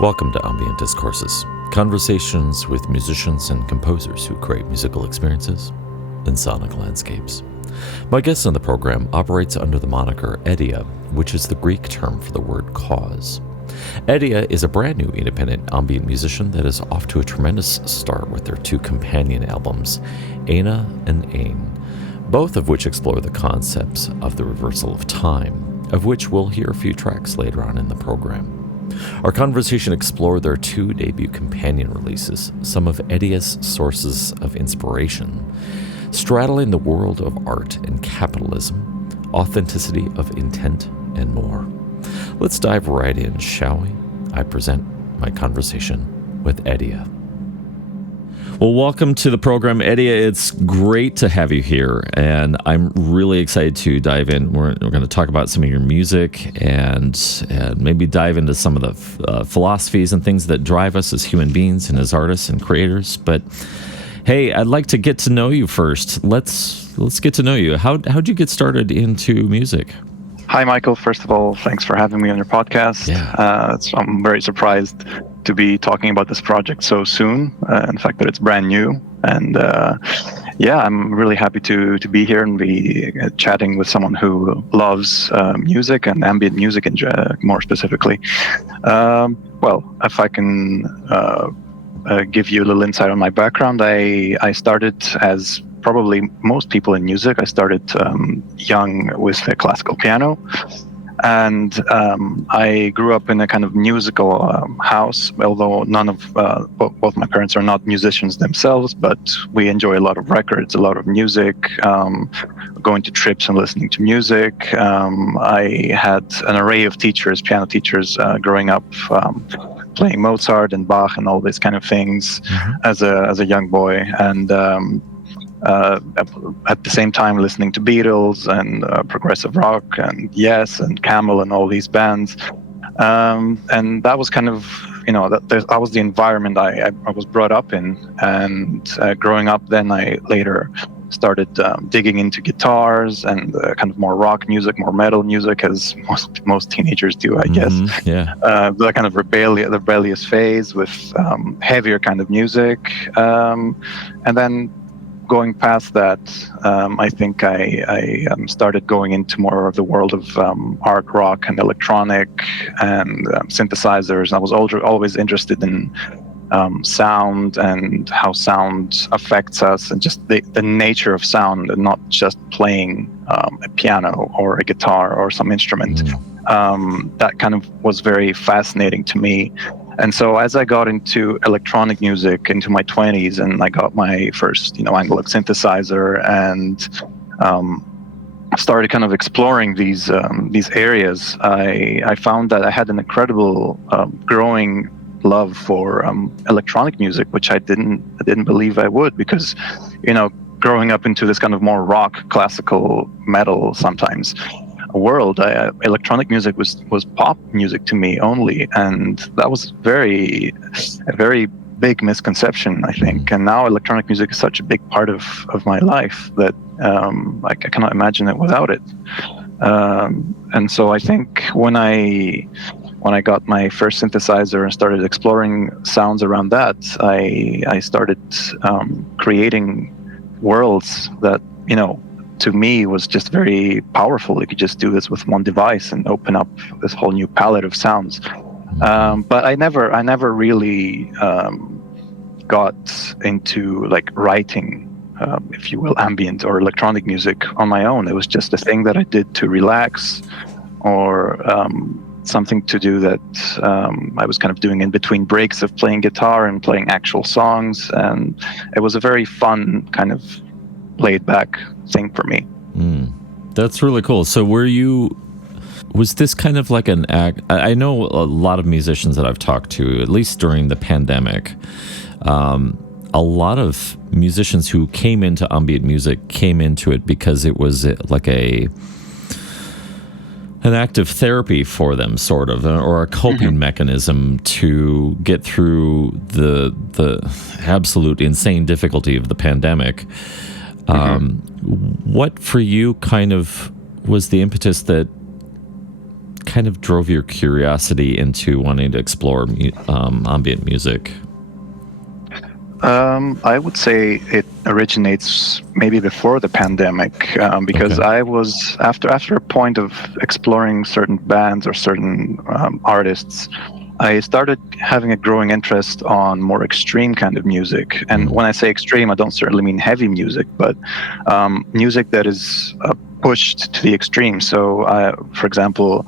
Welcome to Ambient Discourses, conversations with musicians and composers who create musical experiences in sonic landscapes. My guest on the program operates under the moniker AITIA, which is the Greek term for the word cause. AITIA is a brand new independent ambient musician that is off to a tremendous start with their two companion albums, Aina and Ain, both of which explore the concepts of the reversal of time, of which we'll hear a few tracks later on in the program. Our conversation explored their two debut companion releases, some of AITIA's sources of inspiration, straddling the world of art and capitalism, authenticity of intent, and more. Let's dive right in, shall we? I present my conversation with AITIA. Well, welcome to the program, AITIA. It's great to have you here, and I'm really excited to dive in. We're going to talk about some of your music and maybe dive into some of the philosophies and things that drive us as human beings and as artists and creators. But hey, I'd like to get to know you first. Let's get to know you. How'd you get started into music? Hi, Michael. First of all, thanks for having me on your podcast. Yeah. I'm very surprised to be talking about this project so soon, and the fact that it's brand new. And I'm really happy to be here and be chatting with someone who loves music and ambient music more specifically. If I can give you a little insight on my background, I started as probably most people in music. I started young with the classical piano, and I grew up in a kind of musical house, although none of both my parents are not musicians themselves, but we enjoy a lot of records, a lot of music, going to trips and listening to music. I had an array of teachers, piano teachers, growing up, playing Mozart and Bach and all these kind of things as a young boy, and at the same time listening to Beatles and progressive rock and Yes and Camel and all these bands, and that was kind of, that was the environment I was brought up in. And growing up, then I later started digging into guitars and kind of more rock music, more metal music, as most teenagers do, I guess. Yeah. The kind of rebellious phase with heavier kind of music, and then going past that, I think I started going into more of the world of art rock and electronic and synthesizers. I was always interested in sound and how sound affects us, and just the nature of sound, and not just playing a piano or a guitar or some instrument. That kind of was very fascinating to me. And so as I got into electronic music into my 20s, and I got my first, analog synthesizer, and started kind of exploring these areas, I found that I had an incredible growing love for electronic music, which I didn't believe I would, because, growing up into this kind of more rock, classical, metal sometimes world, electronic music was pop music to me only, and that was a very big misconception, I think. And now electronic music is such a big part of my life that I cannot imagine it without it. And so I think when I got my first synthesizer and started exploring sounds around that, I started creating worlds that, to me was just very powerful. You could just do this with one device and open up this whole new palette of sounds. But I never really got into like writing, if you will, ambient or electronic music on my own. It was just a thing that I did to relax, or something to do that I was kind of doing in between breaks of playing guitar and playing actual songs. And it was a very fun kind of laid back thing for me. That's really cool. So was this kind of like an act? I know a lot of musicians that I've talked to, at least during the pandemic, a lot of musicians who came into ambient music came into it because it was like an active therapy for them, sort of, or a coping mechanism to get through the absolute insane difficulty of the pandemic. What for you kind of was the impetus that kind of drove your curiosity into wanting to explore ambient music? I would say it originates maybe before the pandemic, because Okay. I was after a point of exploring certain bands or certain artists, I started having a growing interest on more extreme kind of music. And when I say extreme, I don't certainly mean heavy music, but music that is pushed to the extreme. So, for example,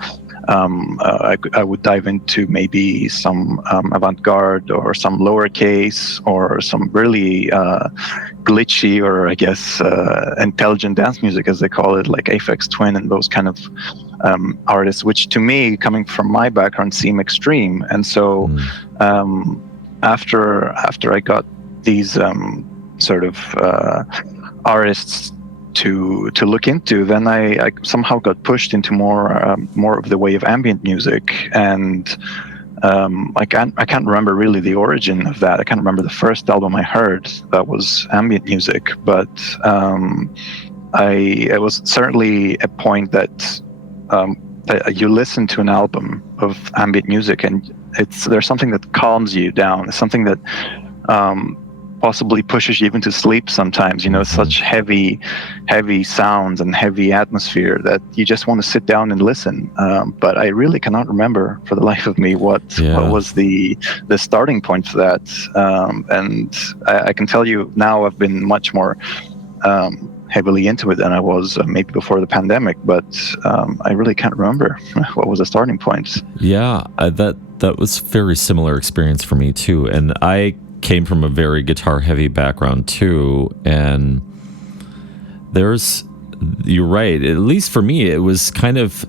I would dive into maybe some avant-garde or some lowercase or some really glitchy, or I guess intelligent dance music, as they call it, like Aphex Twin and those kind of artists, which to me, coming from my background, seem extreme. And so after I got these sort of artists to look into, then I somehow got pushed into more of the way of ambient music. And I can't remember really the origin of that. I can't remember the first album I heard that was ambient music, but it was certainly a point that you listen to an album of ambient music and there's something that calms you down. It's something that possibly pushes you even to sleep sometimes. Such heavy sounds and heavy atmosphere that you just want to sit down and listen. But I really cannot remember for the life of me what was the starting point for that. And I can tell you now I've been much more heavily into it than I was maybe before the pandemic, but I really can't remember what was the starting point. Yeah, that was a very similar experience for me too. And I came from a very guitar heavy background too, and you're right, at least for me it was kind of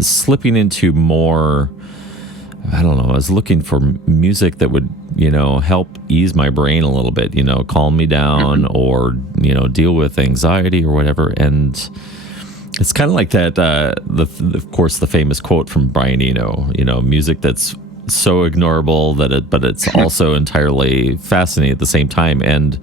slipping into more, I don't know, I was looking for music that would help ease my brain a little bit, calm me down, or deal with anxiety or whatever. And it's kind of like that of course the famous quote from Brian Eno, music that's so ignorable but it's also entirely fascinating at the same time. And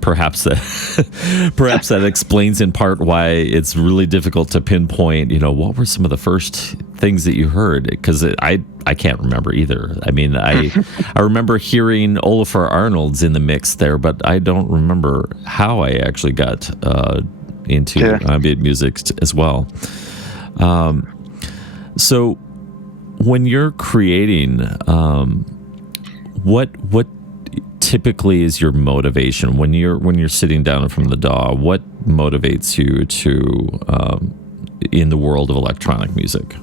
perhaps that explains in part why it's really difficult to pinpoint, what were some of the first things that you heard, because I can't remember either. I mean, I remember hearing Olafur Arnalds in the mix there, but I don't remember how I actually got into ambient music as well. So when you're creating, what typically is your motivation when you're sitting down from the DAW? What motivates you to in the world of electronic music?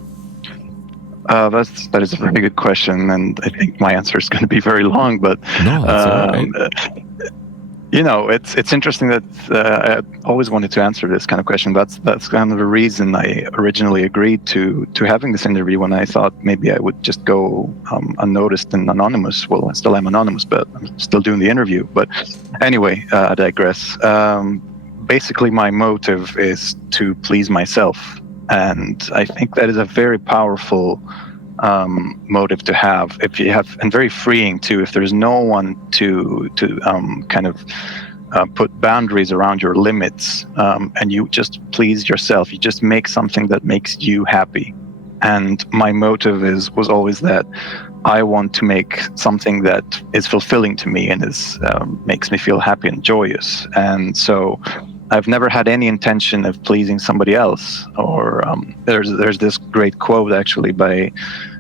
That is a very good question, and I think my answer is going to be very long. But no, that's all right. It's interesting that I always wanted to answer this kind of question. That's kind of the reason I originally agreed to having this interview, when I thought maybe I would just go unnoticed and anonymous. Well, I still am anonymous, but I'm still doing the interview. But anyway, I digress. Basically, my motive is to please myself, and I think that is a very powerful motive to have, if you have, and very freeing too, if there's no one to kind of put boundaries around your limits, and you just please yourself. You just make something that makes you happy. And my motive was always that I want to make something that is fulfilling to me and makes me feel happy and joyous. And so I've never had any intention of pleasing somebody else. Or there's this great quote actually by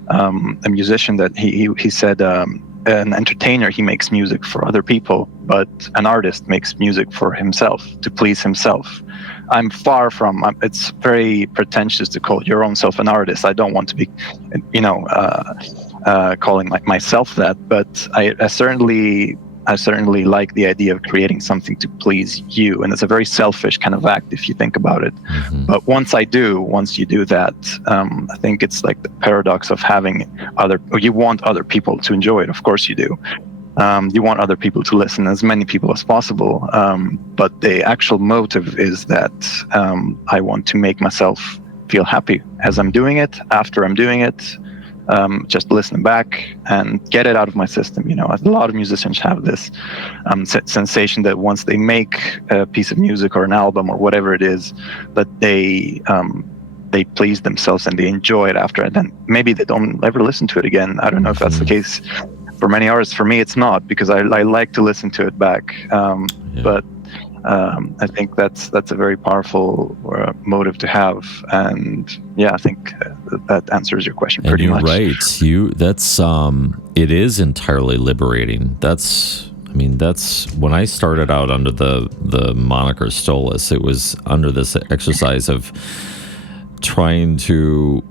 a musician that he said, an entertainer, he makes music for other people, but an artist makes music for himself, to please himself. I'm far from, it's very pretentious to call your own self an artist. I don't want to be, calling myself that, but I certainly like the idea of creating something to please you. And it's a very selfish kind of act if you think about it. Mm-hmm. But once you do that, I think it's like the paradox of having you want other people to enjoy it. Of course you do. You want other people to listen, as many people as possible. But the actual motive is that I want to make myself feel happy as I'm doing it, after I'm doing it. Just listening back and get it out of my system. A lot of musicians have this sensation that once they make a piece of music or an album or whatever it is, that they they please themselves and they enjoy it after, and then maybe they don't ever listen to it again. I don't know if that's the case for many artists. For me, it's not, because I like to listen to it back. But I think that's a very powerful motive to have, and I think that answers your question pretty much. Right. It is entirely liberating. That's when I started out under the moniker Stolas, it was under this exercise of trying to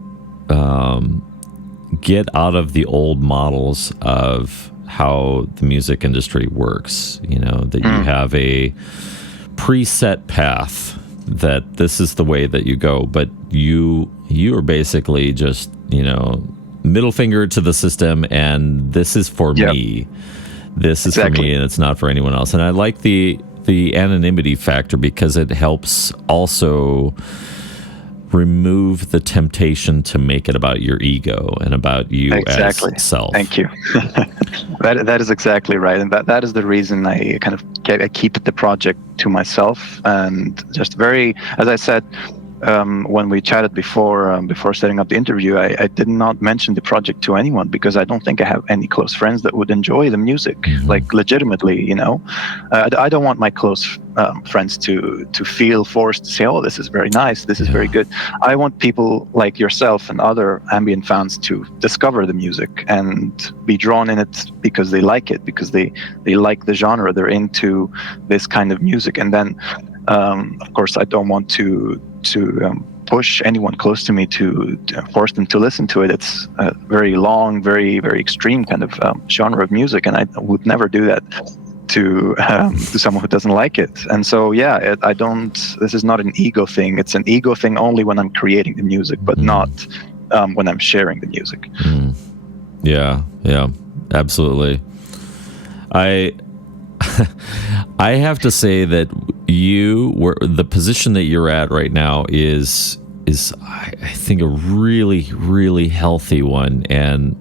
get out of the old models of how the music industry works. That you have a preset path, that this is the way that you go, but you are basically just middle finger to the system, and this is for me. This is for me, and it's not for anyone else. And I like the anonymity factor, because it helps also remove the temptation to make it about your ego and about you as self. Thank you. That is exactly right, and that is the reason I kind of keep the project to myself, and just very, as I said, when we chatted before setting up the interview, I did not mention the project to anyone, because I don't think I have any close friends that would enjoy the music, like legitimately. I don't want my close friends to feel forced to say, "Oh, this is very nice, this is very good." I want people like yourself and other ambient fans to discover the music and be drawn in it because they like it, because they like the genre, they're into this kind of music. And then of course, I don't want to push anyone close to me to force them to listen to it. It's a very long, very, very extreme kind of genre of music, and I would never do that to someone who doesn't like it. And so, I don't. This is not an ego thing. It's an ego thing only when I'm creating the music, but not when I'm sharing the music. Yeah, absolutely. I have to say that the position that you're at right now is I think a really, really healthy one, and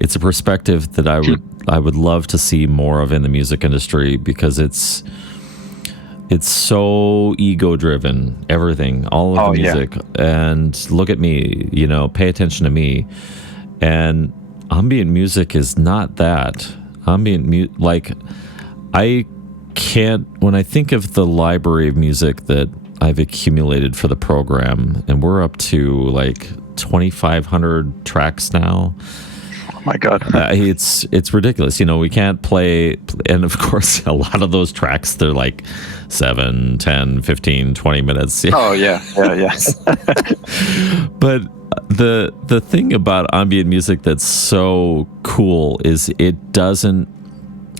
it's a perspective that I would love to see more of in the music industry, because it's so ego driven, everything, all of the music. And look at me, pay attention to me. And ambient music is not that. When I think of the library of music that I've accumulated for the program, and we're up to like 2,500 tracks now. Oh my God. It's ridiculous. We can't play, and of course, a lot of those tracks, they're like 7, 10, 15, 20 minutes. Oh, yeah. But the thing about ambient music that's so cool is it doesn't,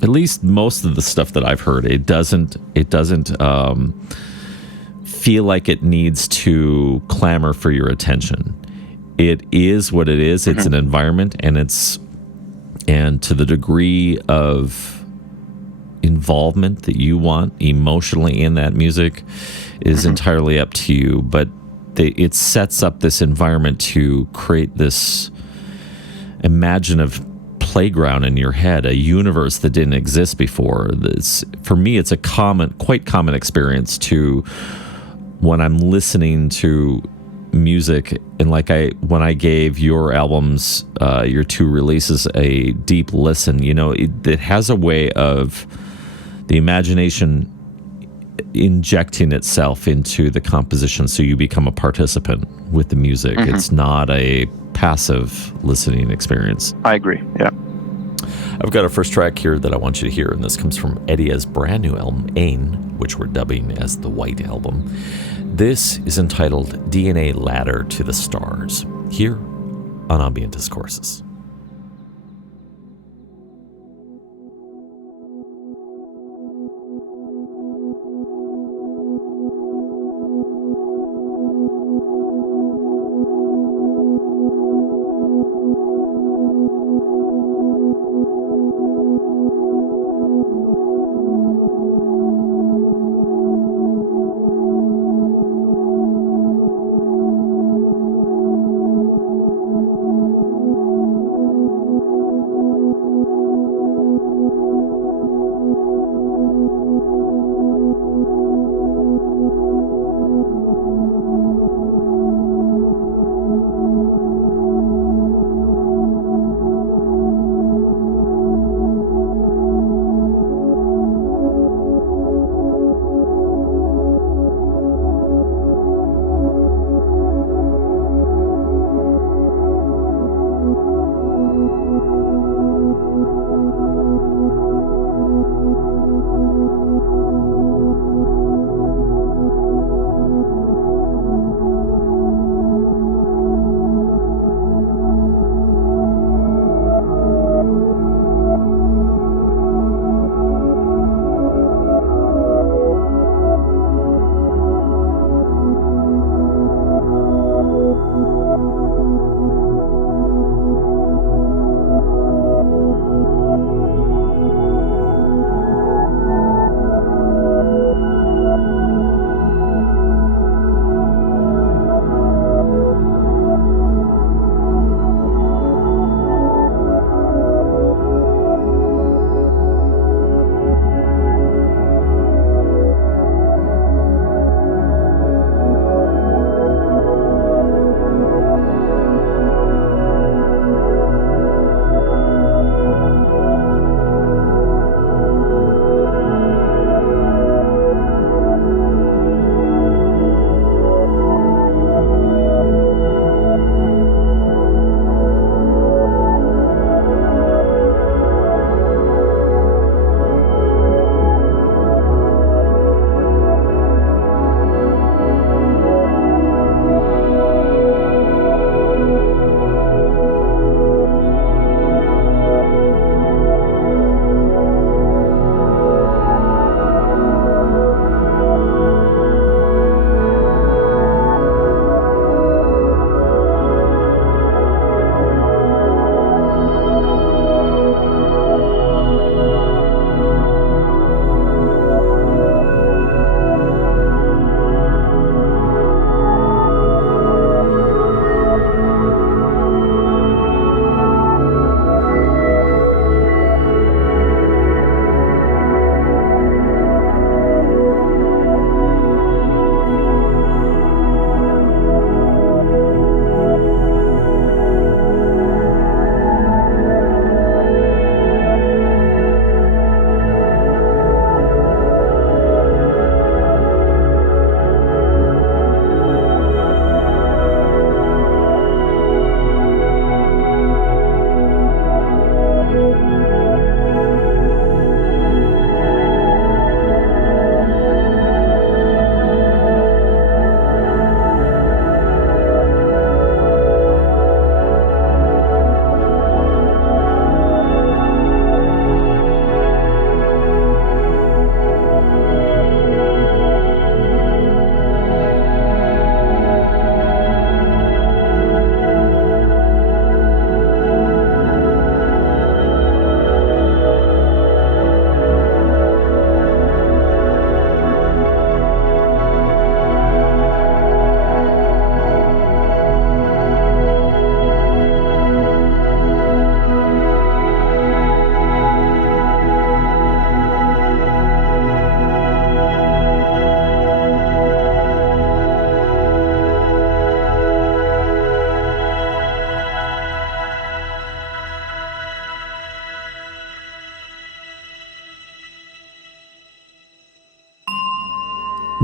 at least most of the stuff that I've heard, it doesn't feel like it needs to clamor for your attention. It is what it is. It's an environment, and to the degree of involvement that you want emotionally in that music is entirely up to you. But it sets up this environment to create this imaginative playground in your head, a universe that didn't exist before. For me, it's a quite common experience to when I'm listening to music, and when I gave your albums, your 2 releases, a deep listen, it has a way of the imagination injecting itself into the composition, so you become a participant with the music. It's not a passive listening experience. I agree. Yeah. I've got our first track here that I want you to hear, and this comes from AITIA's brand new album, Ain, which we're dubbing as the White Album. This is entitled DNA Ladder to the Stars, here on Ambient Discourses.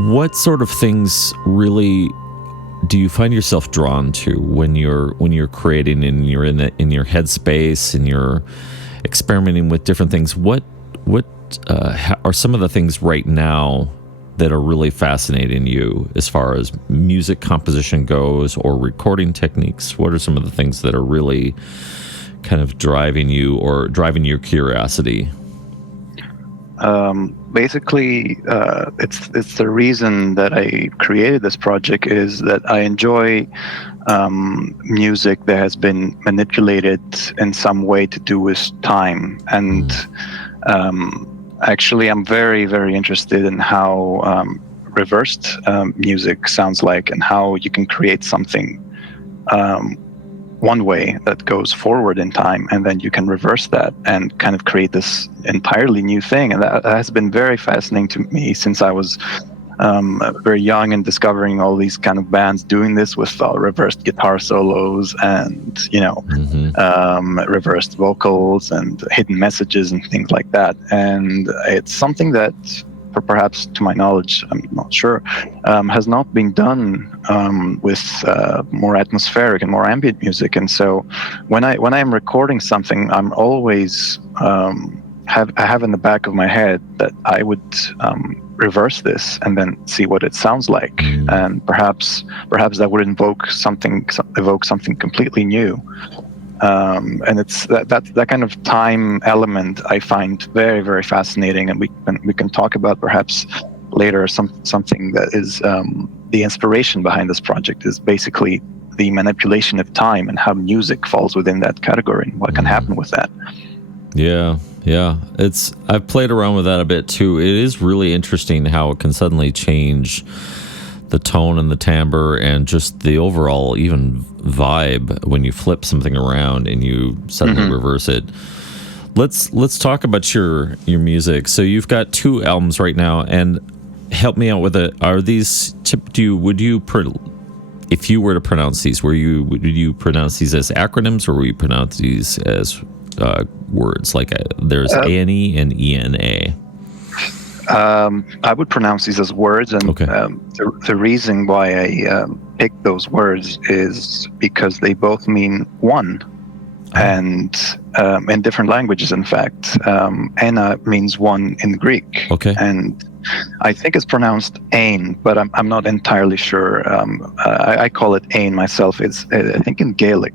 what sort of things really do you find yourself drawn to when you're creating and you're in your headspace and you're experimenting with different things? What are some of the things right now that are really fascinating you as far as music composition goes, or recording techniques? What are some of the things that are really kind of driving you or driving your curiosity? Basically, it's the reason that I created this project is that I enjoy music that has been manipulated in some way to do with time. And actually, I'm very, very interested in how reversed music sounds like, and how you can create something one way that goes forward in time, and then you can reverse that and kind of create this entirely new thing. And that has been very fascinating to me since I was very young, and discovering all these kind of bands doing this with reversed guitar solos and reversed vocals and hidden messages and things like that. And it's something that, perhaps to my knowledge, I'm not sure, has not been done with more atmospheric and more ambient music. And so when I am recording something, I'm always have in the back of my head that I would reverse this and then see what it sounds like, and perhaps that would evoke something completely new. And it's that kind of time element I find very, very fascinating, and we can talk about perhaps later something that is the inspiration behind this project is basically the manipulation of time and how music falls within that category and what can happen with that. Yeah. I've played around with that a bit too. It is really interesting how it can suddenly change the tone and the timbre and just the overall even vibe when you flip something around and you suddenly reverse it. Let's talk about your music. So you've got 2 albums right now, and help me out with it. Are these if you were to pronounce these, would you pronounce these as acronyms, or would you pronounce these as words? Like there's ANE and ENA. I would pronounce these as words, and okay. The reason why I picked those words is because they both mean one, and in different languages. In fact, Anna means one in Greek, and I think it's pronounced Ain, but I'm not entirely sure. I call it Ain myself. It's I think in Gaelic,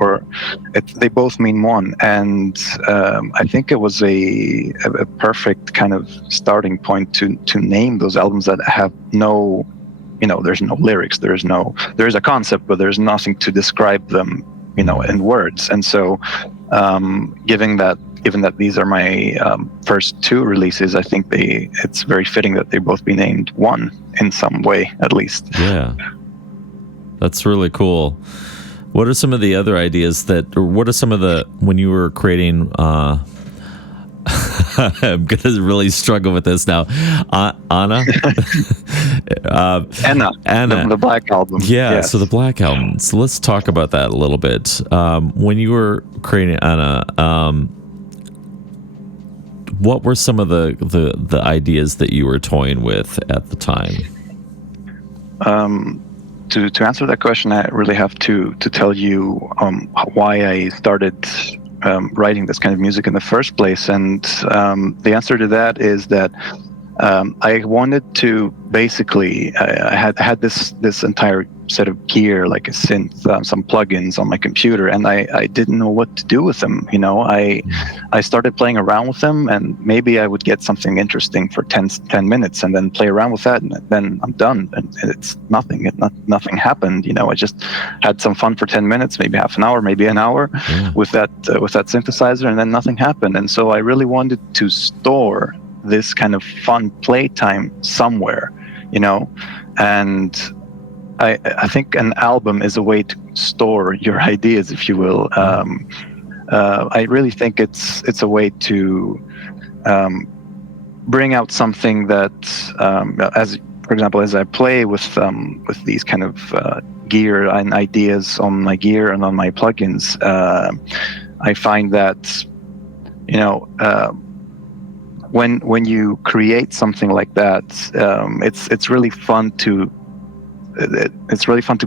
or they both mean one, and I think it was a perfect kind of starting point to name those albums that have no, there's no lyrics, there's a concept, but there's nothing to describe them, in words. And so, given that these are my first 2 releases, I think it's very fitting that they both be named one in some way, at least. Yeah, that's really cool. What are some of the other ideas when you were creating? I'm gonna really struggle with this now. Anna, Anna, the Black Album. Yeah, yes. So the Black Album. So let's talk about that a little bit. When you were creating Anna, what were some of the ideas that you were toying with at the time? To answer that question, I really have to tell you why I started writing this kind of music in the first place. And the answer to that is that I wanted to basically, I had this entire set of gear, like a synth, some plugins on my computer, and I didn't know what to do with them. I started playing around with them, and maybe I would get something interesting for 10 minutes, and then play around with that, and then I'm done, and it's nothing. Nothing happened. I just had some fun for 10 minutes, maybe half an hour, maybe an hour, with that synthesizer, and then nothing happened. And so I really wanted to store this kind of fun playtime somewhere, and I think an album is a way to store your ideas, if you will. I really think it's a way to bring out something that, for example, as I play with these kind of gear and ideas on my gear and on my plugins, I find that when you create something like that, it's really fun to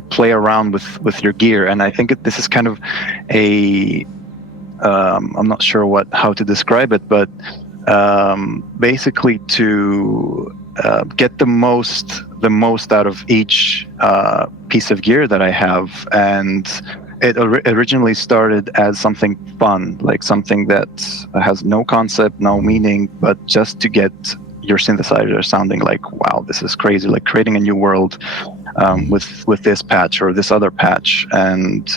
play around with your gear. And I think this is kind of a I'm not sure how to describe it, but basically to get the most out of each piece of gear that I have. And it originally started as something fun, like something that has no concept, no meaning, but just to get your synthesizer sounding like, wow, this is crazy, like creating a new world with this patch or this other patch. And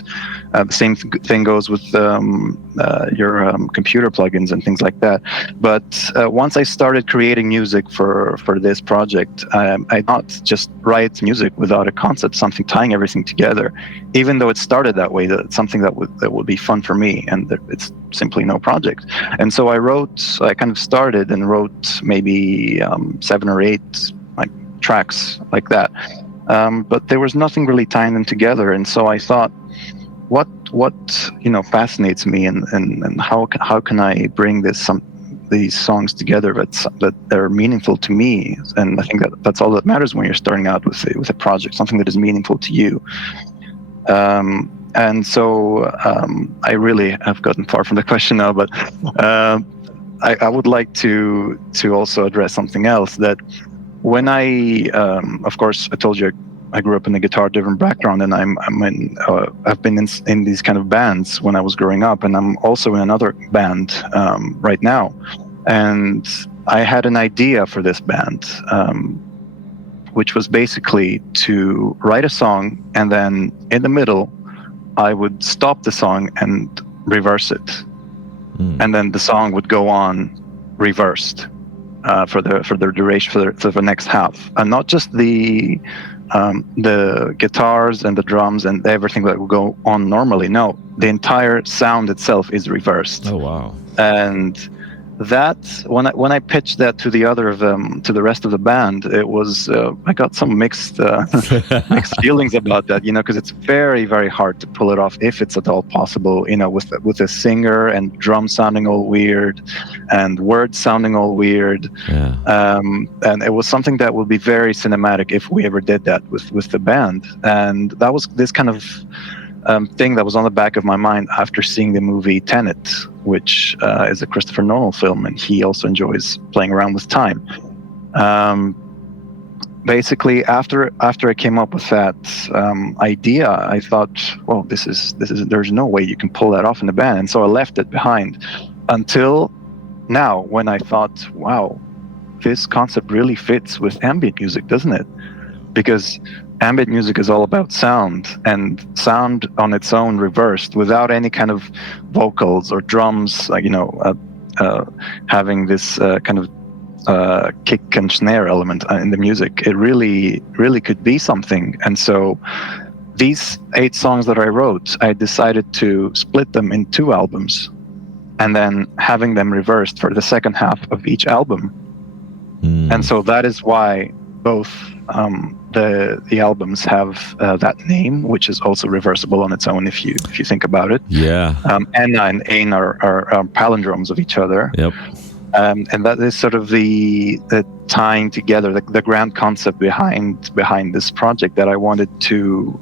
the same thing goes with your computer plugins and things like that. But once I started creating music for this project, I not just write music without a concept, something tying everything together, even though it started that way, that something that would be fun for me, and it's simply no project. And so I kind of started and wrote maybe 7 or 8 like tracks like that. But there was nothing really tying them together, and so I thought, what fascinates me, and how can I bring these songs together that are meaningful to me? And I think that's all that matters when you're starting out with a project, something that is meaningful to you. And so I really have gotten far from the question now, but I would like to also address something else. That when of course, I told you I grew up in a guitar-driven background, and I've been in these kind of bands when I was growing up, and I'm also in another band right now. And I had an idea for this band, which was basically to write a song, and then in the middle, I would stop the song and reverse it, and then the song would go on reversed. For the duration for the next half, and not just the guitars and the drums and everything that will go on normally. No, the entire sound itself is reversed. Oh wow! And that when I pitched that to the rest of the band, it was I got some mixed feelings about that, because it's very, very hard to pull it off if it's at all possible, with a singer and drum sounding all weird and words sounding all weird. Yeah. And it was something that would be very cinematic if we ever did that with the band. And that was this kind of thing that was on the back of my mind after seeing the movie Tenet, which is a Christopher Nolan film, and he also enjoys playing around with time. Basically, after I came up with that idea, I thought, well, this is there's no way you can pull that off in the band, and so I left it behind until now, when I thought, wow, this concept really fits with ambient music, doesn't it? Because ambient music is all about sound, and sound on its own reversed without any kind of vocals or drums, having this kind of kick and snare element in the music. It really, really could be something. And so these 8 songs that I wrote, I decided to split them in 2 albums, and then having them reversed for the second half of each album. And so that is why both the albums have that name, which is also reversible on its own if you think about it. Yeah. Anna and Ain are palindromes of each other. Yep. And that is sort of the tying together, the grand concept behind this project that I wanted to.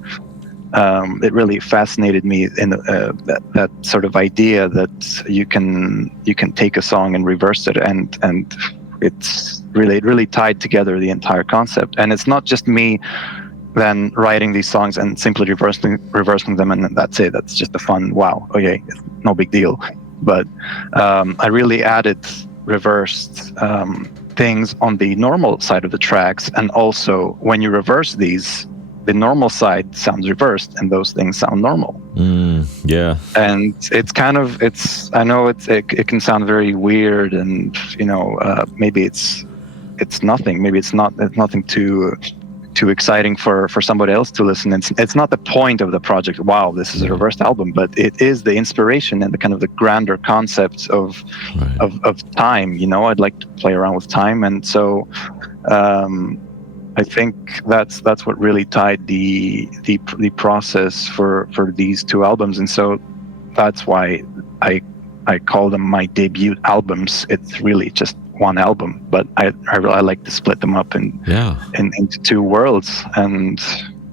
It really fascinated me in that sort of idea that you can take a song and reverse it, and it really tied together the entire concept. And it's not just me then writing these songs and simply reversing them, and that's it. That's just a fun, wow, okay, it's no big deal. But I really added reversed things on the normal side of the tracks, and also when you reverse these, the normal side sounds reversed and those things sound normal. Yeah. And I know it can sound very weird, and maybe it's nothing. Maybe it's nothing too exciting for somebody else to listen. It's not the point of the project. Wow, this is a reversed album, but it is the inspiration and the kind of the grander concepts of time. I'd like to play around with time, and so I think that's what really tied the process for these 2 albums. And so that's why I call them my debut albums. It's really just one album, but I like to split them up into two worlds. And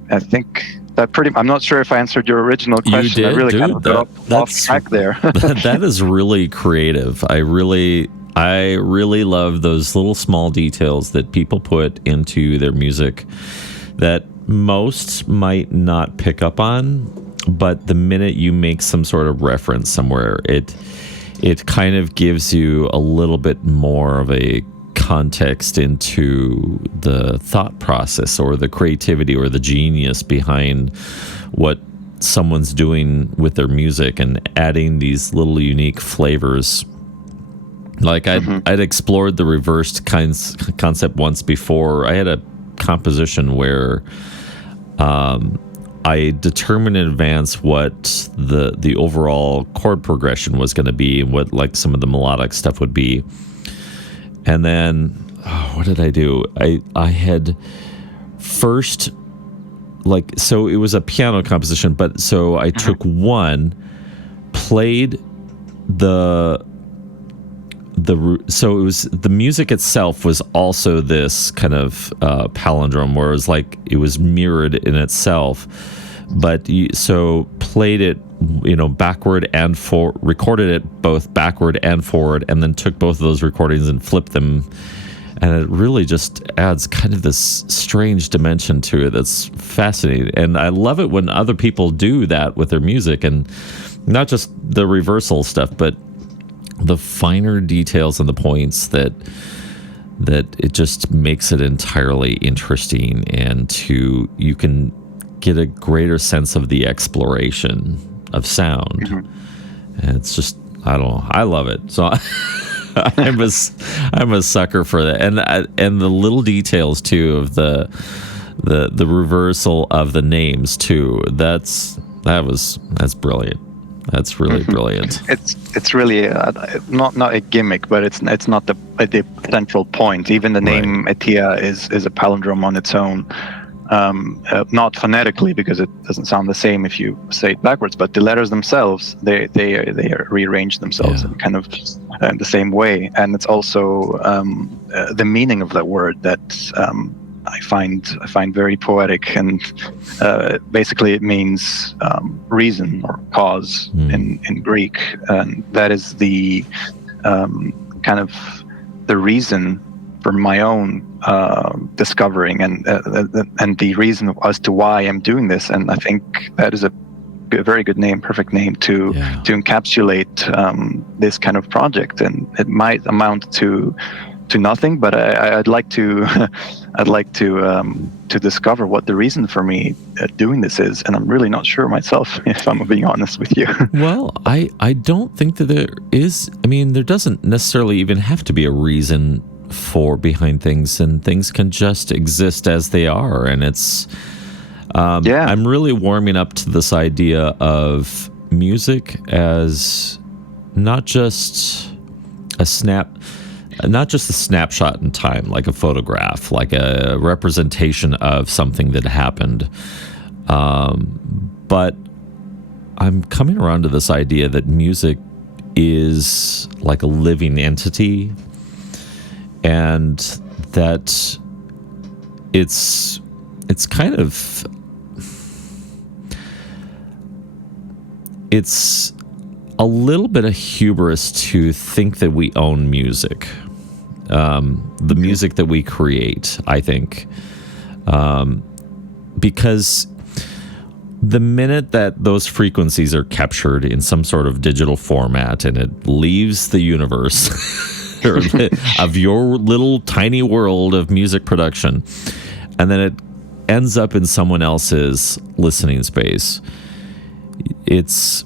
I think that I'm not sure if I answered your original question. You did, I really kind dude. of got off track there. That is really creative. I really love those little small details that people put into their music that most might not pick up on, but the minute you make some sort of reference somewhere, it kind of gives you a little bit more of a context into the thought process or the creativity or the genius behind what someone's doing with their music, and adding these little unique flavors. Like I'd explored the reversed concept once before. I had a composition where I determined in advance what the overall chord progression was going to be, and what like some of the melodic stuff would be. And then what did I do? I had first, like, so it was a piano composition, but so I took one, played so it was, the music itself was also this kind of palindrome, where it was like it was mirrored in itself, but so played it, backward and forward, recorded it both backward and forward, and then took both of those recordings and flipped them, and it really just adds kind of this strange dimension to it that's fascinating. And I love it when other people do that with their music, and not just the reversal stuff, but the finer details and the points that it just makes it entirely interesting, and you can get a greater sense of the exploration of sound. And it's just, I don't know, I love it. So I'm a sucker for that, and the little details too of the reversal of the names too. That's brilliant. That's really brilliant. It's really not a gimmick, but it's not the central point. Even the name AITIA is a palindrome on its own. Not phonetically, because it doesn't sound the same if you say it backwards, but the letters themselves, they rearrange themselves in kind of the same way. And it's also the meaning of that word that I find very poetic, and basically it means reason or cause in Greek, and that is the kind of the reason for my own discovering, and the reason as to why I'm doing this. And I think that is a very good name, perfect name to encapsulate this kind of project. And it might amount to nothing, but I'd like to discover what the reason for me doing this is, and I'm really not sure myself, if I'm being honest with you. Well, I don't think that there is. I mean, there doesn't necessarily even have to be a reason for behind things, and things can just exist as they are. And it's I'm really warming up to this idea of music as not just a snapshot in time, like a photograph, like a representation of something that happened. But I'm coming around to this idea that music is like a living entity, and that it's kind of, it's a little bit of hubris to think that we own music. The music that we create, I think, because the minute that those frequencies are captured in some sort of digital format and it leaves the universe of your little tiny world of music production, and then it ends up in someone else's listening space, it's,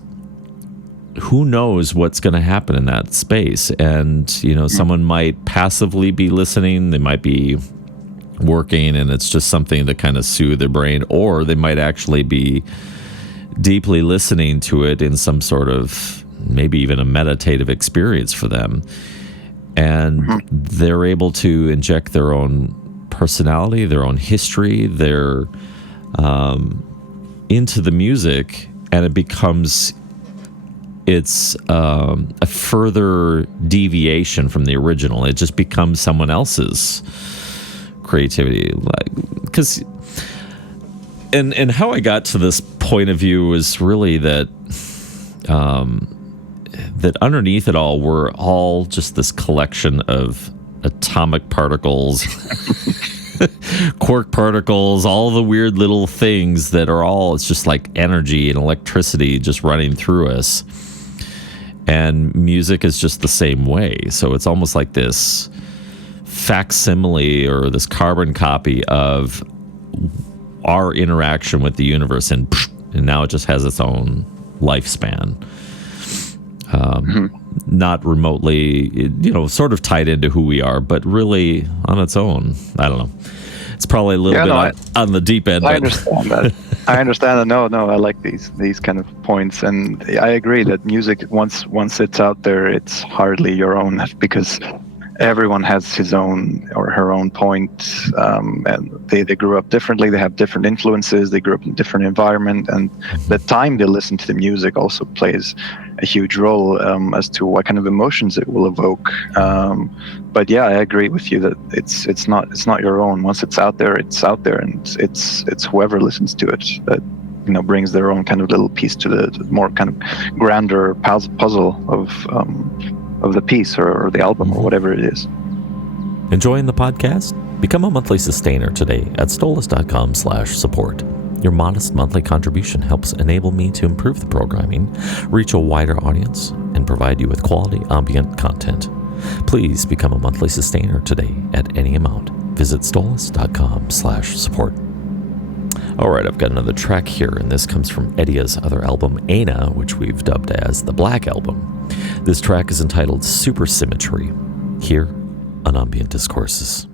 who knows what's going to happen in that space. And someone might passively be listening, they might be working, and it's just something to kind of soothe their brain, or they might actually be deeply listening to it in some sort of, maybe even a meditative experience for them, and they're able to inject their own personality, their own history, their into the music, and it becomes it's a further deviation from the original. It just becomes someone else's creativity. Because and how I got to this point of view was really that that underneath it all, we're all just this collection of atomic particles, quark particles, all the weird little things that are all, it's just like energy and electricity just running through us. And music is just the same way. So it's almost like this facsimile or this carbon copy of our interaction with the universe, and now it just has its own lifespan. Not remotely, sort of tied into who we are, but really on its own. I don't know. It's probably a little bit on the deep end. I understand that. I understand that. No, I like these kind of points, and I agree that music, once it's out there, it's hardly your own, because everyone has his own or her own point, and they grew up differently. They have different influences. They grew up in a different environment, and the time they listen to the music also plays a huge role as to what kind of emotions it will evoke. But yeah, I agree with you that it's not your own. Once it's out there, and it's whoever listens to it that brings their own kind of little piece to the more kind of grander puzzle of the piece or the album or whatever it is. Enjoying the podcast? Become a monthly sustainer today at stolas.com/support. Your modest monthly contribution helps enable me to improve the programming, reach a wider audience, and provide you with quality ambient content. Please become a monthly sustainer today at any amount. Visit stolas.com/support. All right, I've got another track here, and this comes from AITIA's other album, AITIA, which we've dubbed as the Black Album. This track is entitled Supersymmetry, here on Ambient Discourses.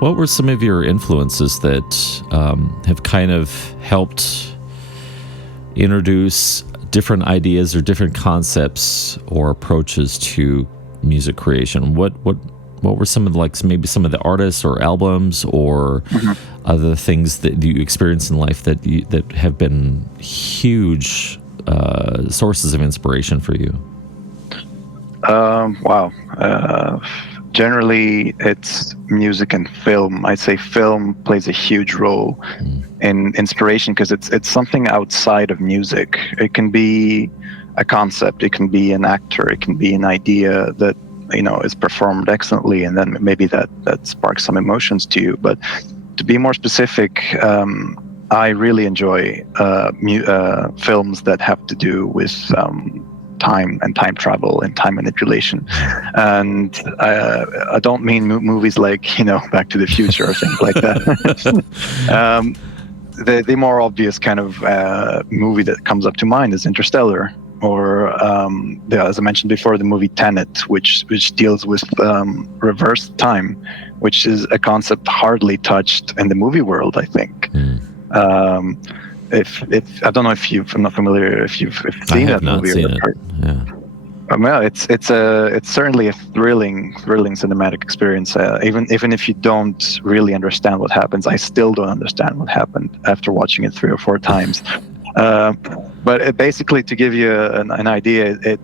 What were some of your influences that have kind of helped introduce different ideas or different concepts or approaches to music creation? What were some of maybe some of the artists or albums or other things that you experienced in life that have been huge sources of inspiration for you? Wow. Generally, it's music and film. I'd say film plays a huge role in inspiration because it's something outside of music. It can be a concept, it can be an actor, it can be an idea that is performed excellently, and then maybe that sparks some emotions to you. But to be more specific, I really enjoy films that have to do with time and time travel and time manipulation. And I don't mean movies like Back to the Future or things like that. The more obvious kind of movie that comes up to mind is Interstellar, or as I mentioned before, the movie Tenet, which deals with reverse time, which is a concept hardly touched in the movie world, I think. If I don't know if I'm not familiar if you've seen that movie. I have not seen it. Yeah. Well, it's certainly a thrilling cinematic experience. Even if you don't really understand what happens, I still don't understand what happened after watching it 3 or 4 times. But basically, to give you an idea, it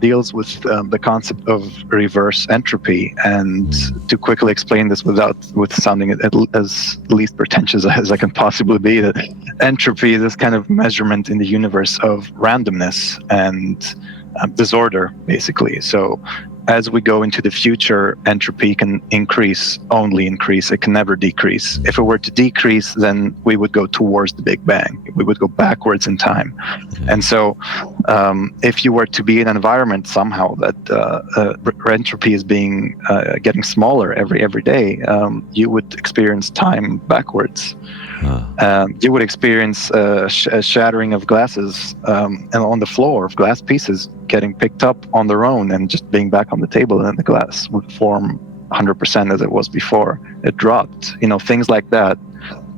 deals with the concept of reverse entropy. And to quickly explain this with sounding as least pretentious as I can possibly be, that entropy is this kind of measurement in the universe of randomness and disorder, basically. So as we go into the future, entropy can only increase. It can never decrease. If it were to decrease, then we would go towards the Big Bang. We would go backwards in time. And so if you were to be in an environment somehow that entropy is getting smaller every day, you would experience time backwards. You would experience a shattering of glasses and on the floor of glass pieces getting picked up on their own and just being back on the table, and then the glass would form 100% as it was before it dropped. Things like that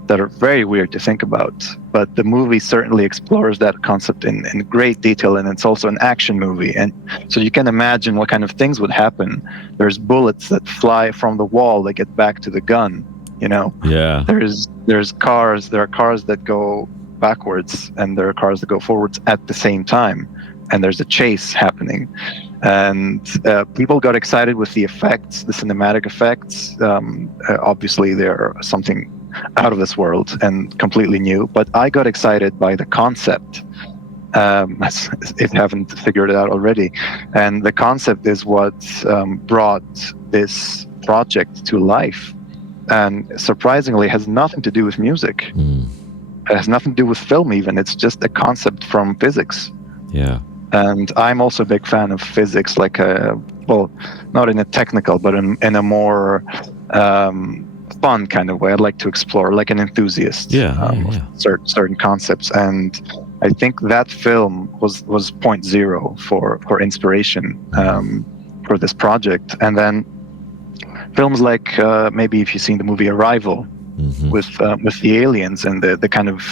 are very weird to think about. But the movie certainly explores that concept in great detail, and it's also an action movie. And so you can imagine what kind of things would happen. There's bullets that fly from the wall that get back to the gun. Yeah. There's cars. There are cars that go backwards, and there are cars that go forwards at the same time. And there's a chase happening, and people got excited with the effects, the cinematic effects. Obviously, they're something out of this world and completely new. But I got excited by the concept, if you haven't figured it out already. And the concept is what brought this project to life. And surprisingly, it has nothing to do with music. It has nothing to do with film even. It's just a concept from physics. Yeah. And I'm also a big fan of physics, not in a technical, but in a more fun kind of way. I'd like to explore, like an enthusiast, certain concepts. And I think that film was point zero for inspiration for this project. And then films like maybe if you've seen the movie Arrival, with the aliens and the kind of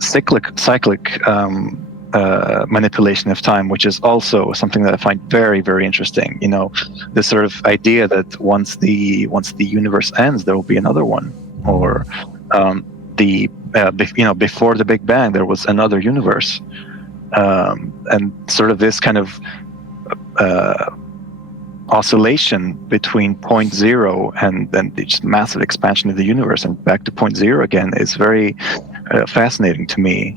cyclic manipulation of time, which is also something that I find very, very interesting. The sort of idea that once the universe ends, there will be another one, or before the Big Bang, there was another universe, and sort of this kind of oscillation between point zero and then the just massive expansion of the universe and back to point zero again is very fascinating to me.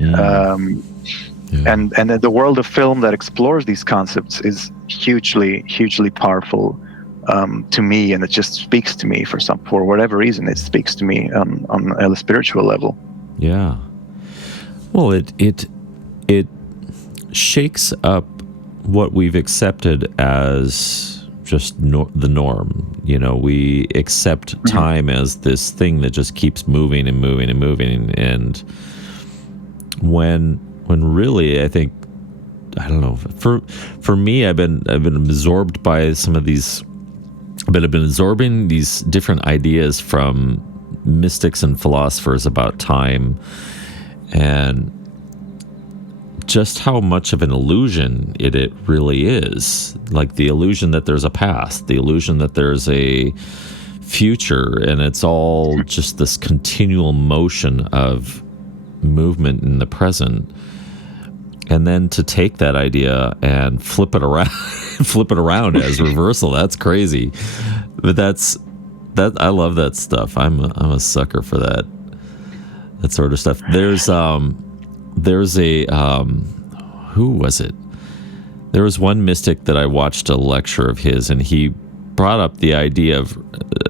And the world of film that explores these concepts is hugely powerful to me, and it just speaks to me for whatever reason. It speaks to me on a spiritual level. Yeah. Well, it shakes up what we've accepted as just the norm. We accept time as this thing that just keeps moving and moving and moving, and when really, I think, I don't know, for me, I've been absorbed by some of these. I've but I've been absorbing these different ideas from mystics and philosophers about time, and just how much of an illusion it really is. Like the illusion that there's a past, the illusion that there's a future, and it's all just this continual motion of movement in the present. And then to take that idea and flip it around as reversal, that's crazy. But I love that stuff. I'm a sucker for that sort of stuff. There's a who was it? There was one mystic that I watched a lecture of his, and he brought up the idea of,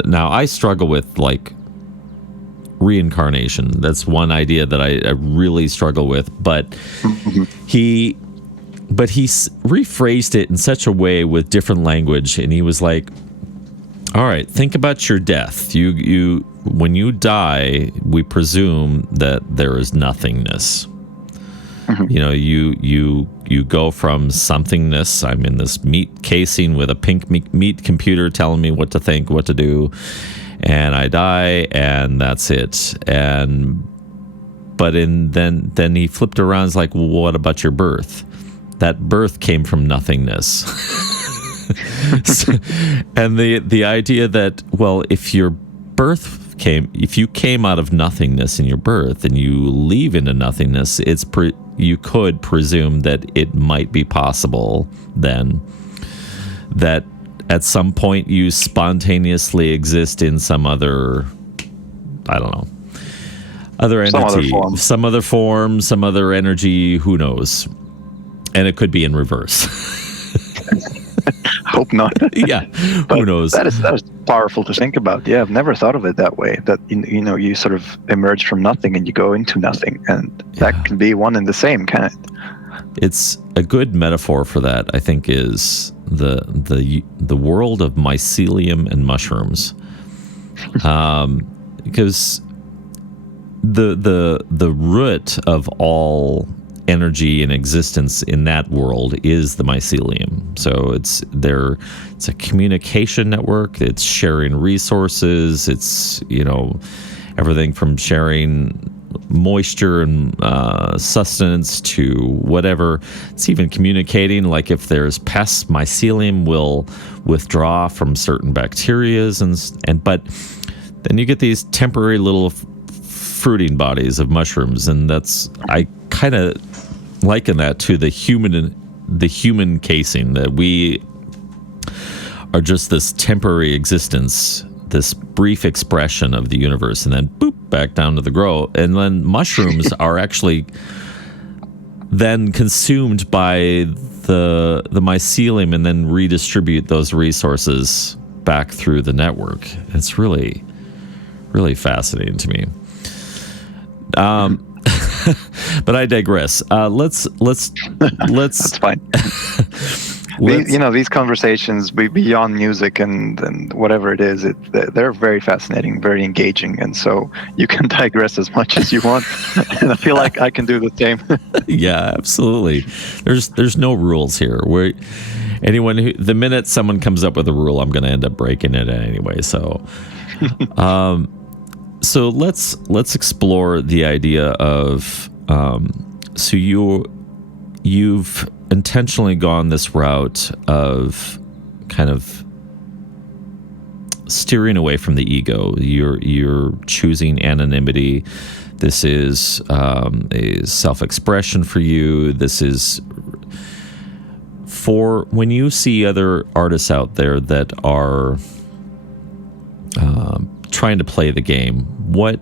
now I struggle with like reincarnation. That's one idea that I really struggle with, but he rephrased it in such a way with different language, and he was like, all right, think about your death. You when you die, we presume that there is nothingness. You know, you go from somethingness. I'm in this meat casing with a pink meat computer telling me what to think, what to do, and I die, and that's it. But then he flipped around. It's like, well, what about your birth? That birth came from nothingness. And the idea that, well, if you came out of nothingness in your birth and you leave into nothingness, you could presume that it might be possible then that at some point you spontaneously exist in some other, I don't know, other entity, some other form, some other energy, who knows? And it could be in reverse. Hope not. Yeah, but who knows? That is powerful to think about. Yeah, I've never thought of it that way. That you sort of emerge from nothing and you go into nothing, and that can be one and the same, can it? It's a good metaphor for that, I think, is the world of mycelium and mushrooms, because the root of all energy and existence in that world is the mycelium. So it's a communication network. It's sharing resources. It's, everything from sharing moisture and sustenance to whatever. It's even communicating, like if there's pests, mycelium will withdraw from certain bacterias but then you get these temporary little fruiting bodies of mushrooms, and I kind of liken that to the human casing, that we are just this temporary existence, this brief expression of the universe, and then boop, back down to the grow. And then mushrooms are actually then consumed by the mycelium and then redistribute those resources back through the network. It's really, really fascinating to me. But I digress. Let's That's fine. These conversations beyond music and whatever it is, they're very fascinating, very engaging, and so you can digress as much as you want. And I feel like I can do the same. Yeah, absolutely. There's no rules here. The minute someone comes up with a rule, I'm going to end up breaking it anyway. So, so let's explore the idea of so you've intentionally gone this route of kind of steering away from the ego. You're choosing anonymity. This is a self-expression for you. This is for when you see other artists out there that are trying to play the game. What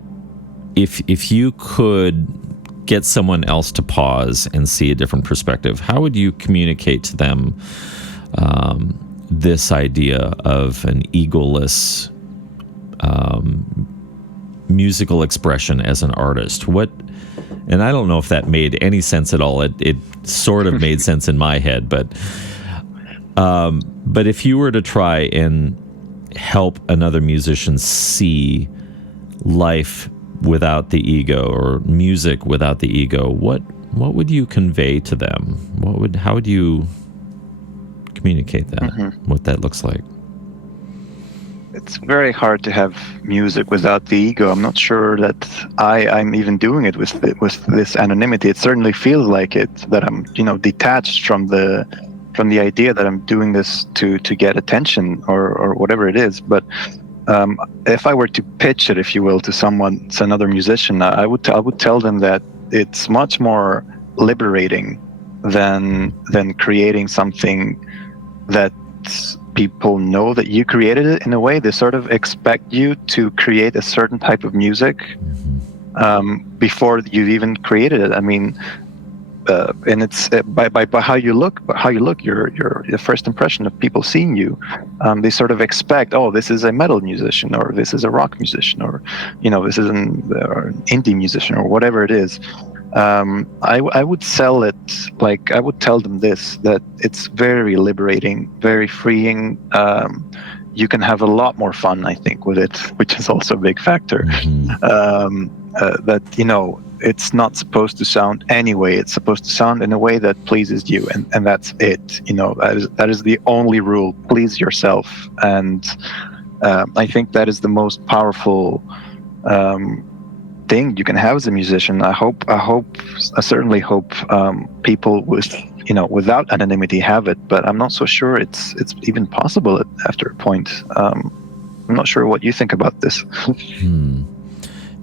if you could get someone else to pause and see a different perspective? How would you communicate to them this idea of an egoless musical expression as an artist? And I don't know if that made any sense at all. It sort of made sense in my head, but if you were to try and help another musician see life without the ego, or music without the ego, what would you convey to them? How would you communicate that? What that looks like? it's very hard to have music without the ego. I'm not sure that I'm even doing it with this anonymity. It certainly feels like it, that I'm, detached from the idea that I'm doing this to get attention or whatever it is. But if I were to pitch it, if you will, to another musician, I would tell them that it's much more liberating than creating something that people know that you created it. In a way, they sort of expect you to create a certain type of music before you've even created it. I mean, and it's by how you look, your first impression of people seeing you. They sort of expect, oh, this is a metal musician, or this is a rock musician, or this is an indie musician, or whatever it is. I would sell it like I would tell them that it's very liberating, very freeing. You can have a lot more fun, I think, with it, which is also a big factor. That it's not supposed to sound anyway. It's supposed to sound in a way that pleases you, and that's it. That is the only rule. Please yourself, and I think that is the most powerful thing you can have as a musician. I certainly hope people without anonymity have it, but I'm not so sure it's even possible after a point. I'm not sure what you think about this.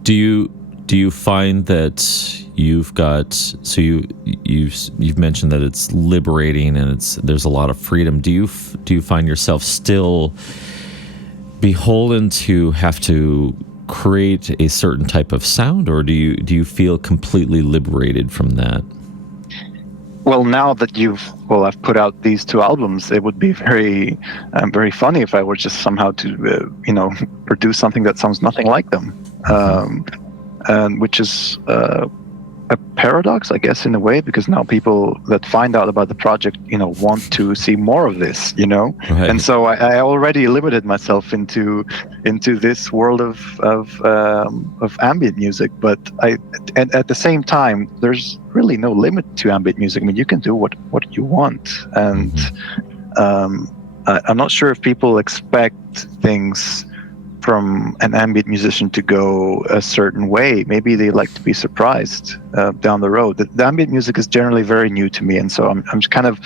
Do you find that you've mentioned that it's liberating and there's a lot of freedom? Do you find yourself still beholden to have to create a certain type of sound, or do you feel completely liberated from that? Well, now that I've put out these 2 albums, it would be very funny if I were just somehow to produce something that sounds nothing like them, and which is a paradox, I guess, in a way, because now people that find out about the project, want to see more of this, Right. And so I already limited myself into this world of ambient music. But and at the same time, there's really no limit to ambient music. I mean, you can do what you want, and I'm not sure if people expect things from an ambient musician to go a certain way. Maybe they like to be surprised down the road. The ambient music is generally very new to me, and so I'm just kind of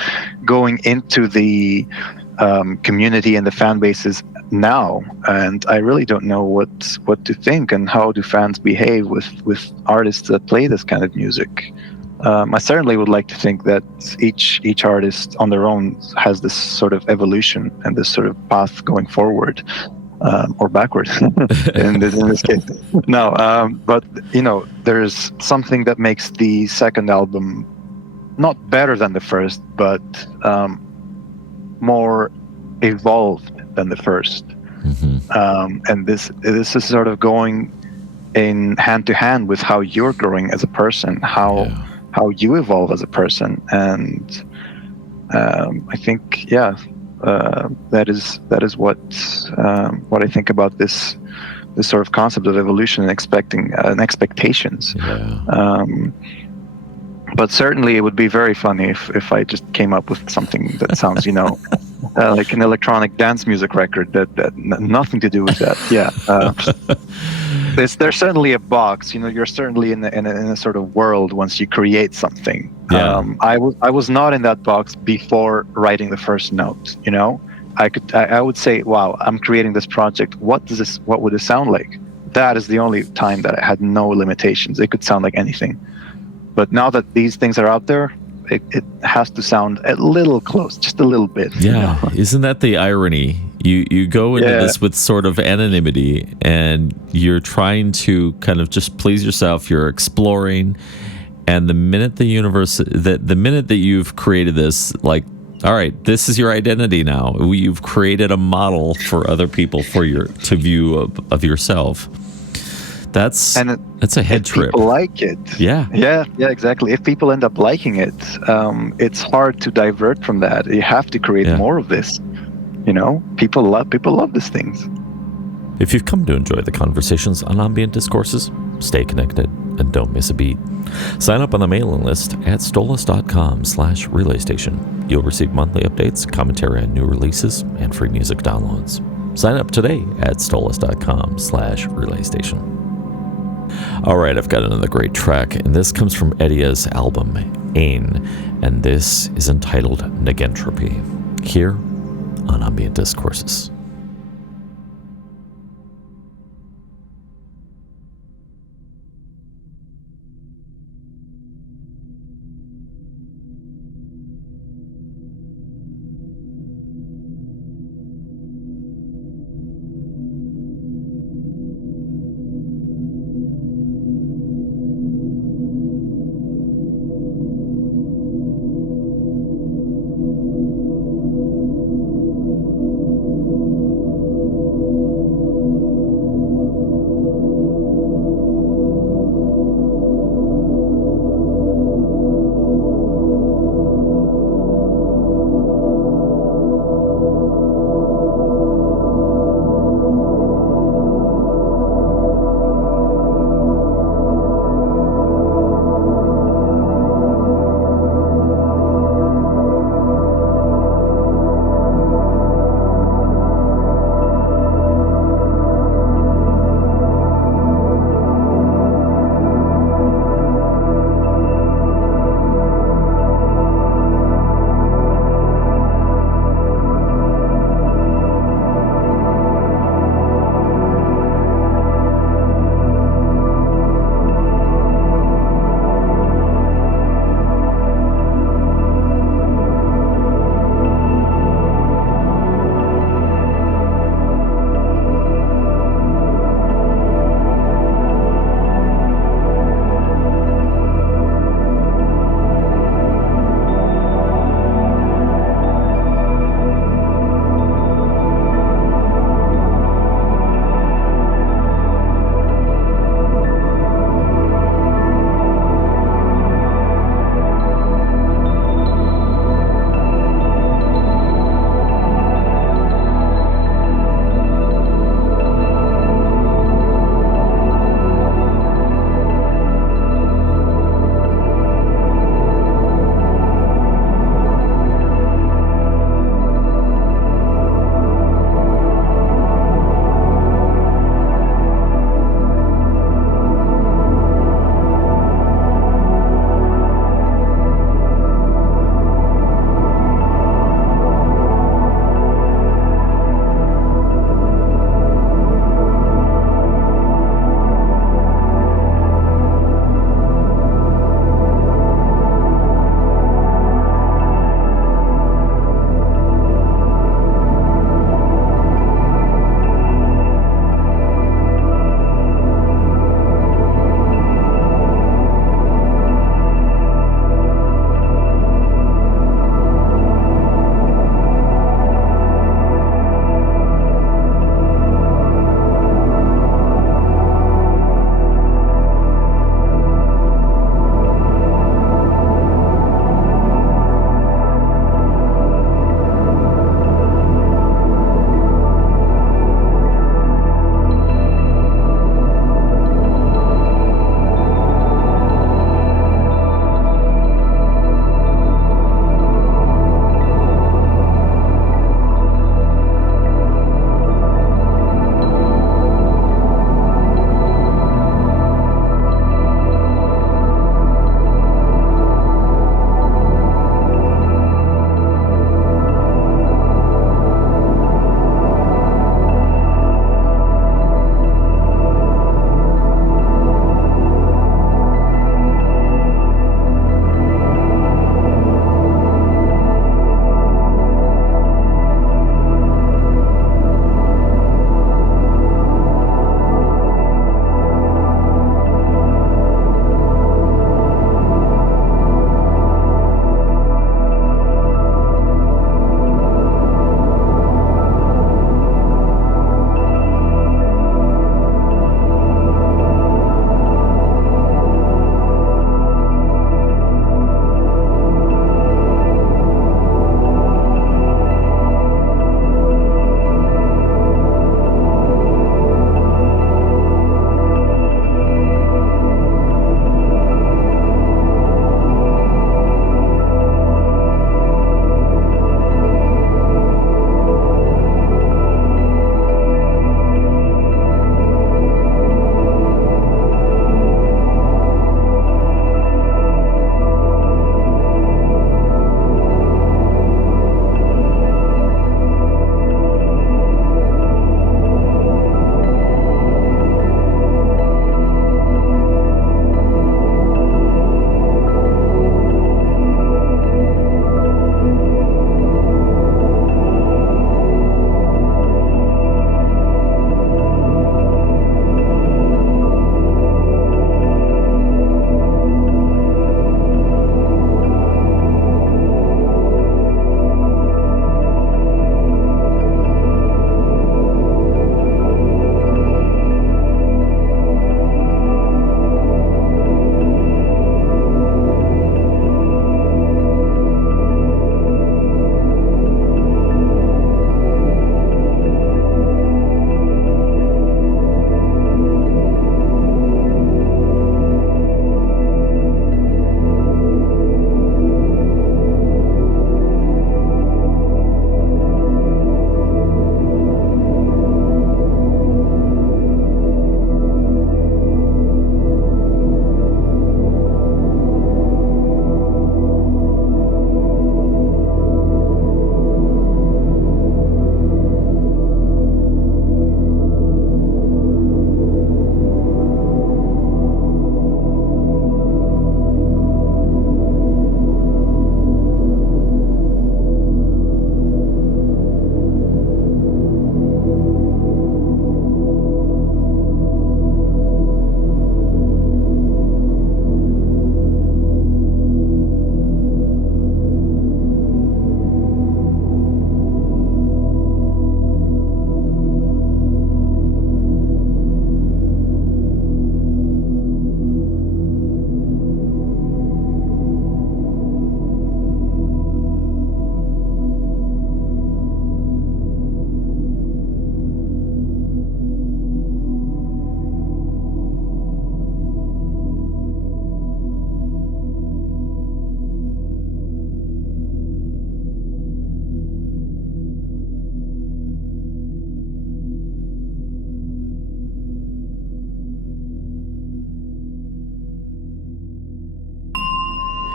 going into the community and the fan bases now, and I really don't know what to think and how do fans behave with artists that play this kind of music. I certainly would like to think that each artist on their own has this sort of evolution and this sort of path going forward. Or backwards in this case. No, but there's something that makes the second album not better than the first, but more evolved than the first. And this is sort of going in hand to hand with how you're growing as a person, how you evolve as a person, and I think that is what I think about this sort of concept of evolution and expectations. But certainly it would be very funny if I just came up with something that sounds like an electronic dance music record that nothing to do with that. There's certainly a box. You're certainly in a sort of world once you create something. I was not in that box before writing the first note. I would say, wow, I'm creating this project. What would it sound like? That is the only time that I had no limitations. It could sound like anything. But now that these things are out there, it has to sound a little close, just a little bit. Yeah, isn't that the irony? You go into this with sort of anonymity, and you're trying to kind of just please yourself. You're exploring, and the minute the minute that you've created this, like, all right, this is your identity now. You've created a model for other people to view of yourself. That's a head trip. People like it. Yeah, exactly. If people end up liking it, it's hard to divert from that. You have to create more of this. People love these things. If you've come to enjoy the conversations on Ambient Discourses, stay connected and don't miss a beat. Sign up on the mailing list at stolas.com/relaystation. You'll receive monthly updates, commentary on new releases, and free music downloads. Sign up today at stolus.com/relaystation. All right, I've got another great track, and this comes from AITIA's album, Ain, and this is entitled Negentropy, here on Ambient Discourses.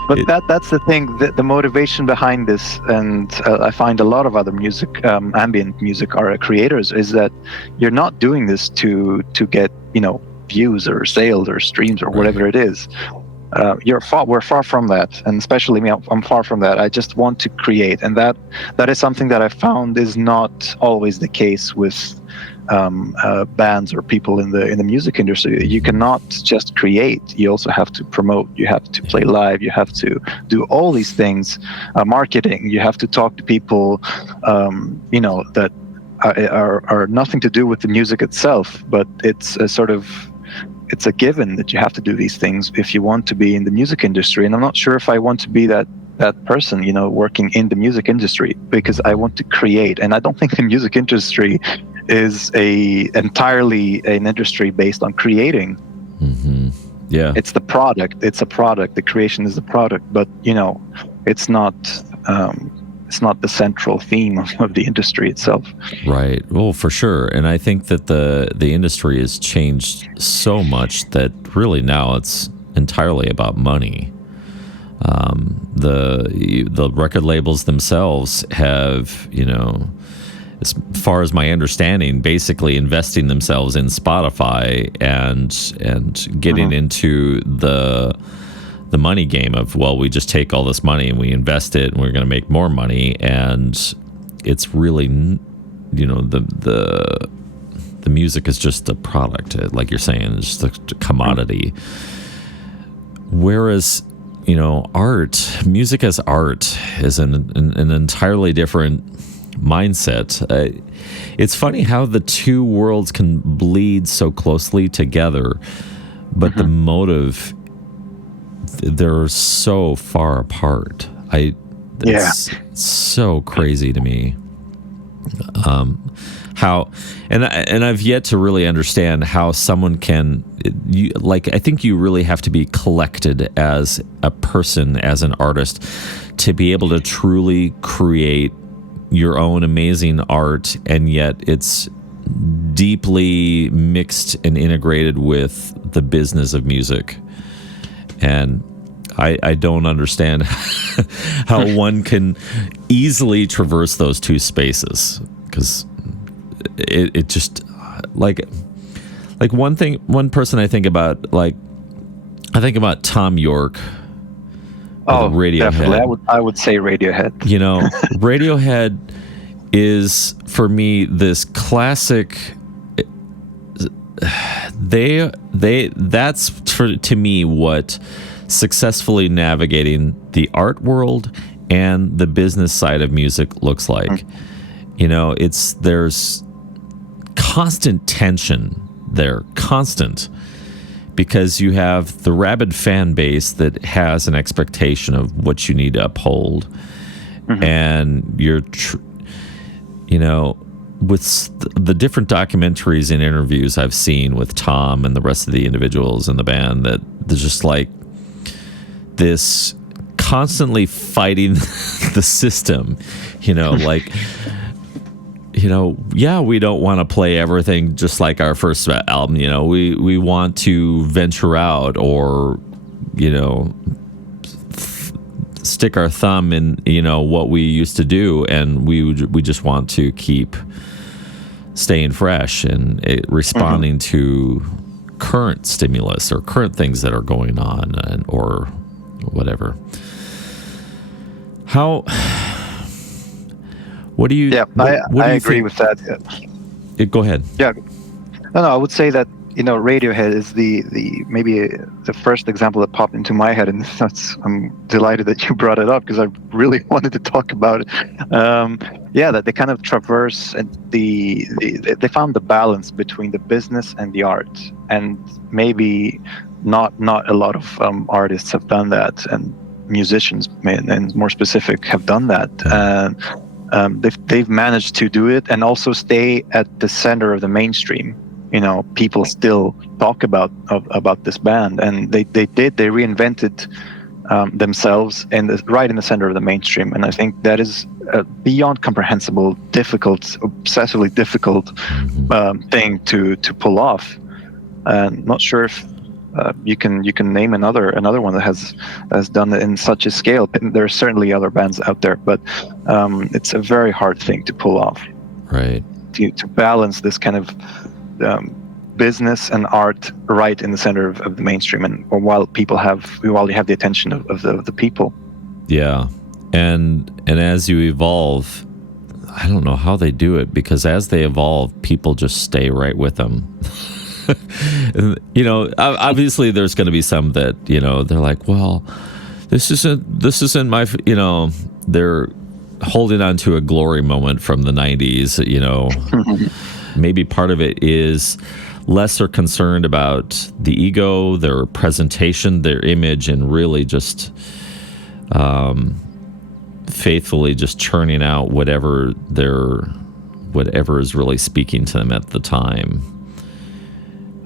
But that's the thing, the motivation behind this, and I find a lot of other music, ambient music creators, is that you're not doing this to get, views or sales or streams or whatever it is. We're far from that, and especially me, I'm far from that. I just want to create, and that is something that I found is not always the case with bands or people in the music industry. You cannot just create. You also have to promote. You have to play live. You have to do all these things, marketing. You have to talk to people, that are nothing to do with the music itself. But it's a given that you have to do these things if you want to be in the music industry. And I'm not sure if I want to be that person, working in the music industry, because I want to create. And I don't think the music industry is entirely an industry based on creating. Mm-hmm. Yeah, it's the product. It's a product. The creation is the product, but it's not the central theme of the industry itself. Right. Well, for sure. And I think that the industry has changed so much that really now it's entirely about money. The record labels themselves have, as far as my understanding, basically investing themselves in Spotify and getting into the money game of, well, we just take all this money and we invest it and we're going to make more money. And it's really, the music is just a product, like you're saying, it's just a commodity. Whereas, music as art is an entirely different mindset. It's funny how the two worlds can bleed so closely together, but the motive, they're so far apart. It's so crazy to me. How, and I've yet to really understand how someone can, I think you really have to be collected as a person, as an artist, to be able to truly create your own amazing art, and yet it's deeply mixed and integrated with the business of music. And I don't understand how one can easily traverse those two spaces, because it just like one person I think about Tom York. Radiohead. Definitely. I would say Radiohead. Radiohead is, for me, this classic. That's to me what successfully navigating the art world and the business side of music looks like. There's constant tension there, constant. Because you have the rabid fan base that has an expectation of what you need to uphold. And you're, with the different documentaries and interviews I've seen with Tom and the rest of the individuals in the band, that there's just like this constantly fighting the system, we don't want to play everything just like our first album. We want to venture out, or, stick our thumb in, what we used to do, and we just want to keep staying fresh and responding to current stimulus or current things that are going on, or whatever. What do you? Yeah, I agree with that. Go ahead. Yeah, no, I would say that Radiohead is the maybe the first example that popped into my head, and I'm delighted that you brought it up, because I really wanted to talk about it. That they kind of traverse, and they found the balance between the business and the art, and maybe not a lot of artists have done that, and musicians, and more specific, have done that. They've managed to do it and also stay at the center of the mainstream. People still talk about this band, and they reinvented themselves right in the center of the mainstream. And I think that is beyond comprehensible, obsessively difficult thing to pull off. And not sure if you can name another one that has done it in such a scale. There are certainly other bands out there, but it's a very hard thing to pull off. Right. To balance this kind of business and art right in the center of the mainstream, and while you have the attention of the people. Yeah, and as you evolve, I don't know how they do it, because as they evolve, people just stay right with them. Obviously there's going to be some that, they're like, well, this isn't my, they're holding on to a glory moment from the 90s, Maybe part of it is lesser concerned about the ego, their presentation, their image, and really just faithfully just churning out whatever is really speaking to them at the time.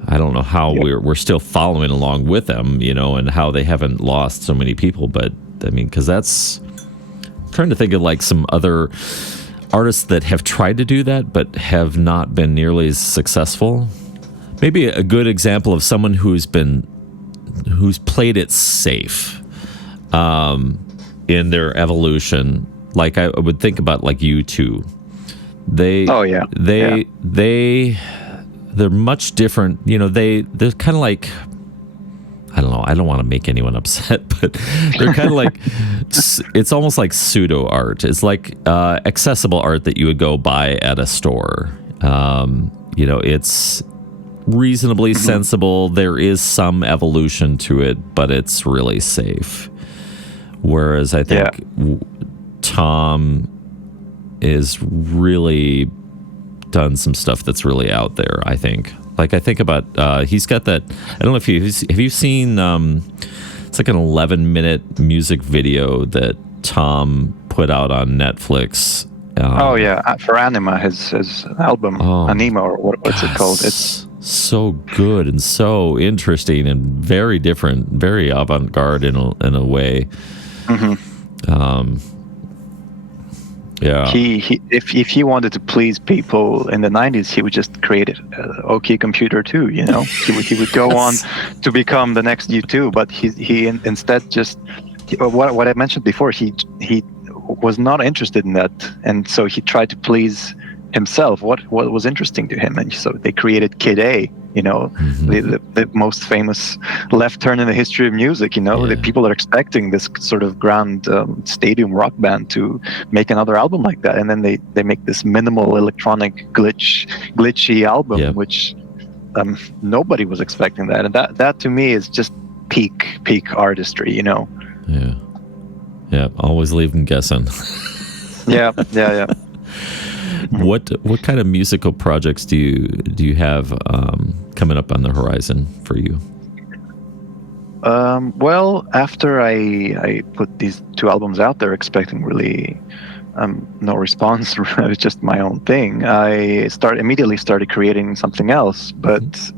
I don't know how we're still following along with them, and how they haven't lost so many people. But I mean, because I'm trying to think of like some other artists that have tried to do that but have not been nearly as successful. Maybe a good example of someone who's played it safe in their evolution. Like I would think about like U2. They're much different. They're kind of like, I don't know. I don't want to make anyone upset, but they're kind of like, it's almost like pseudo art. It's like accessible art that you would go buy at a store. It's reasonably sensible. There is some evolution to it, but it's really safe. Whereas I think Tom is really done some stuff that's really out there, I think. Like I think about he's got that, I don't know if have you seen it's like an 11-minute music video that Tom put out on Netflix. For Anima, his album Anima, or what's it called? It's so good and so interesting and very different, very avant-garde in a way. If he wanted to please people in the 90s, he would just create an OK Computer too. He would go on to become the next U2, but he instead just what I mentioned before. He was not interested in that, and so he tried to please himself. What was interesting to him, and so they created Kid A. The most famous left turn in the history of music. The people are expecting this sort of grand stadium rock band to make another album like that, and then they make this minimal electronic glitchy album, which nobody was expecting that, and that to me is just peak artistry. Always leave them guessing. yeah. What kind of musical projects do you have coming up on the horizon for you? Well, after I put these 2 albums out there, expecting really no response, it's just my own thing, I immediately started creating something else. But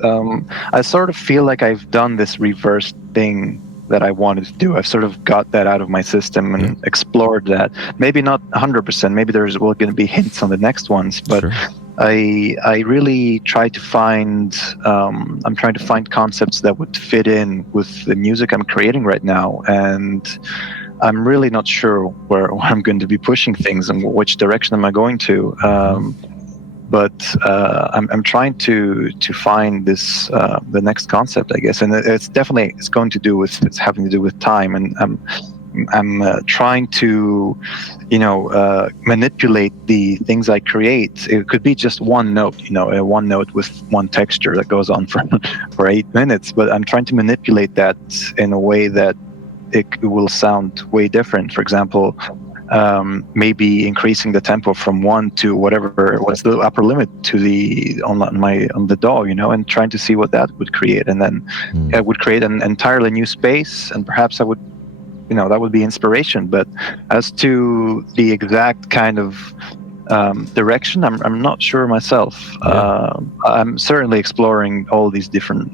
I sort of feel like I've done this reverse thing that I wanted to do. I've sort of got that out of my system and explored that. Maybe not 100%. Maybe there's going to be hints on the next ones, but I really try to find. I'm trying to find concepts that would fit in with the music I'm creating right now, and I'm really not sure where I'm going to be pushing things and which direction am I going to. But I'm trying to find this the next concept, I guess, and it's having to do with time, and I'm trying to manipulate the things I create. It could be just one note, one note with one texture that goes on for 8 minutes, but I'm trying to manipulate that in a way that it will sound way different. For example, maybe increasing the tempo from 1 to whatever was the upper limit to on the DAW, and trying to see what that would create, and then it would create an entirely new space, and perhaps I would, that would be inspiration. But as to the exact kind of direction, I'm not sure myself. I'm certainly exploring all these different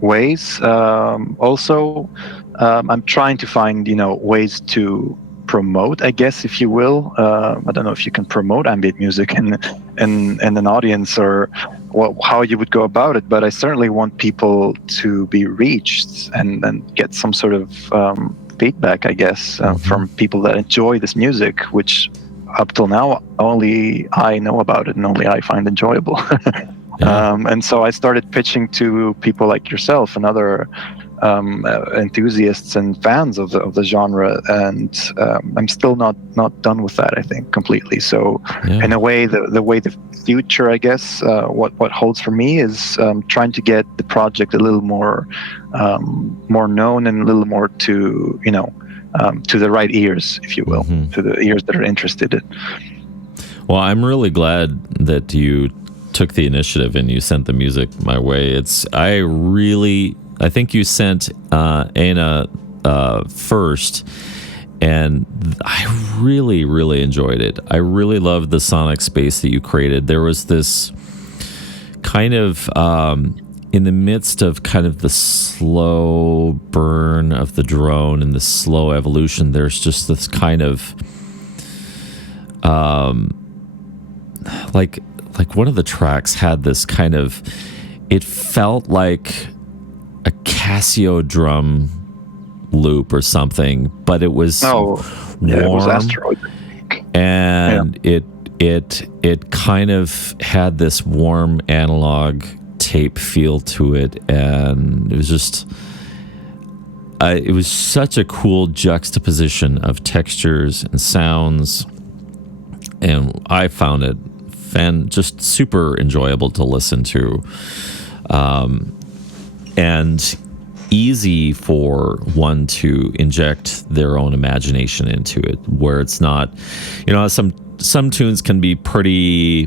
ways. Also, I'm trying to find ways to promote, I guess, if you will. I don't know if you can promote ambient music in an audience, or how you would go about it, but I certainly want people to be reached and get some sort of feedback, I guess, from people that enjoy this music, which up till now only I know about it and only I find enjoyable. And so I started pitching to people like yourself and other enthusiasts and fans of the genre, and I'm still not done with that, I think, completely. So in a way, the future, I guess, what holds for me is trying to get the project a little more known and a little more to the right ears, if you will, to the ears that are interested in. Well, I'm really glad that you took the initiative and you sent the music my way. I think you sent Anna first, and I really, really enjoyed it. I really loved the sonic space that you created. There was this kind of, in the midst of kind of the slow burn of the drone and the slow evolution, there's just this kind of, like one of the tracks had this kind of, it felt like a Casio drum loop or something, but it was warm. It was Asteroid. And it kind of had this warm analog tape feel to it, and it was just it was such a cool juxtaposition of textures and sounds, and I found it just super enjoyable to listen to, and easy for one to inject their own imagination into it, where it's not, some tunes can be pretty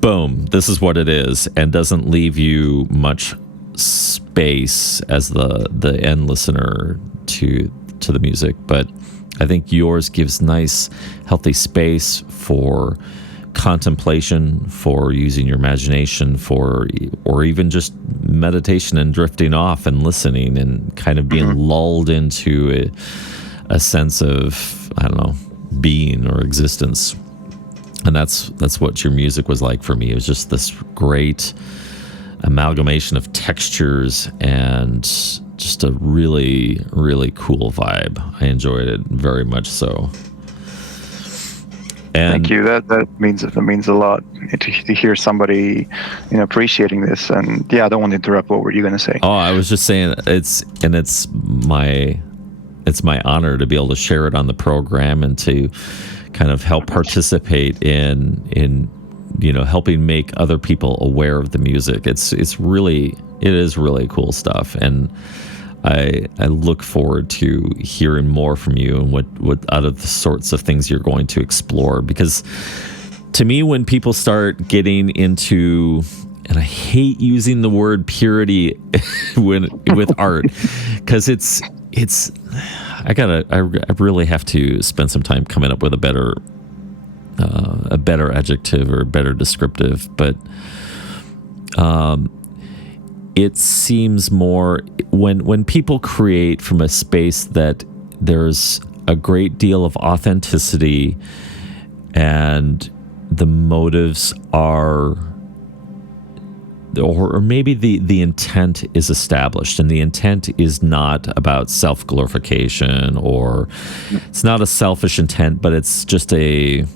boom, this is what it is, and doesn't leave you much space as the end listener to the music. But I think yours gives nice healthy space for contemplation, for using your imagination, or even just meditation and drifting off and listening and kind of being lulled into a sense of, I don't know, being or existence. And that's what your music was like for me. It was just this great amalgamation of textures and just a really, really cool vibe. I enjoyed it very much so. And thank you. That means a lot to hear somebody appreciating this. And I don't want to interrupt. What were you going to say? Oh, I was just saying it's my honor to be able to share it on the program and to kind of help participate in helping make other people aware of the music. It is really cool stuff, and I look forward to hearing more from you and what out of the sorts of things you're going to explore. Because to me, when people start getting into, and I hate using the word purity with art, because it's I really have to spend some time coming up with a better adjective or better descriptive, but it seems more when people create from a space that there's a great deal of authenticity and the motives are, or maybe the intent is established, and the intent is not about self-glorification, or it's not a selfish intent, but it's just an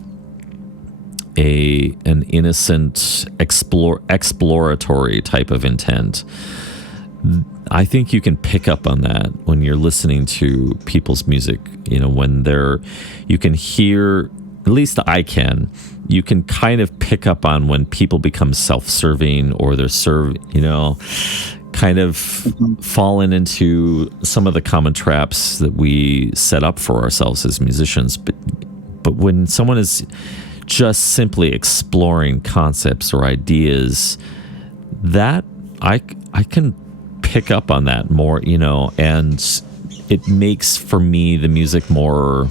innocent exploratory type of intent. I think you can pick up on that when you're listening to people's music. When you can hear, at least I can, you can kind of pick up on when people become self-serving, or they're kind of falling into some of the common traps that we set up for ourselves as musicians. But when someone is just simply exploring concepts or ideas, that I can pick up on that more, and it makes, for me, the music more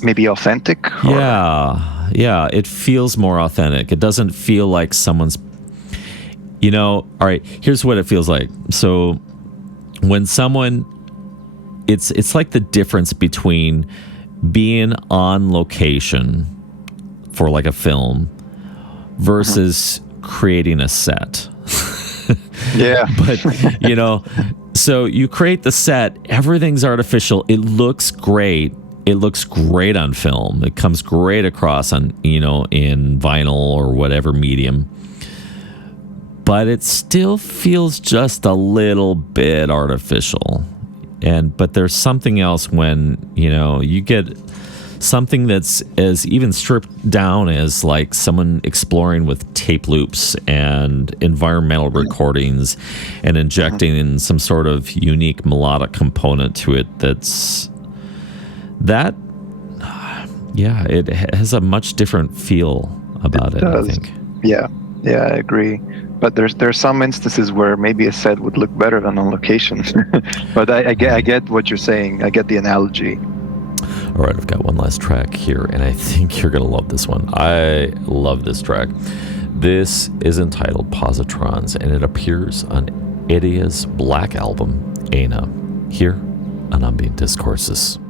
maybe authentic? Yeah, it feels more authentic. It doesn't feel like someone's, all right, here's what it feels like. So when someone, it's like the difference between being on location for like a film versus creating a set. Yeah. But, so you create the set, everything's artificial. It looks great. It looks great on film. It comes great across on, in vinyl or whatever medium. But it still feels just a little bit artificial. But there's something else when, you get something that's as even stripped down as like someone exploring with tape loops and environmental recordings and injecting in some sort of unique melodic component to it it has a much different feel about it, I think. Yeah, I agree. But there's some instances where maybe a set would look better than on location. But I get what you're saying. I get the analogy. All right, I've got one last track here, and I think you're going to love this one. I love this track. This is entitled Positrons, and it appears on AITIA's Black album, Aina, here on Ambient Discourses.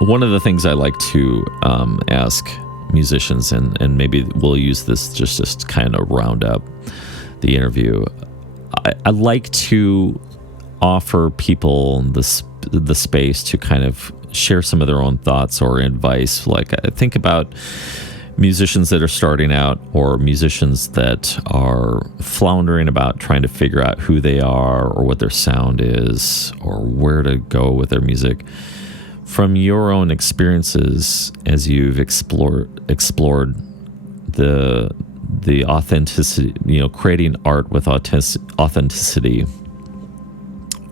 one of the things I like to ask musicians, and maybe we'll use this just to kind of round up the interview. I like to offer people the space to kind of share some of their own thoughts or advice. Like, I think about musicians that are starting out, or musicians that are floundering about trying to figure out who they are or what their sound is or where to go with their music. From your own experiences as you've explored the authenticity, creating art with authenticity,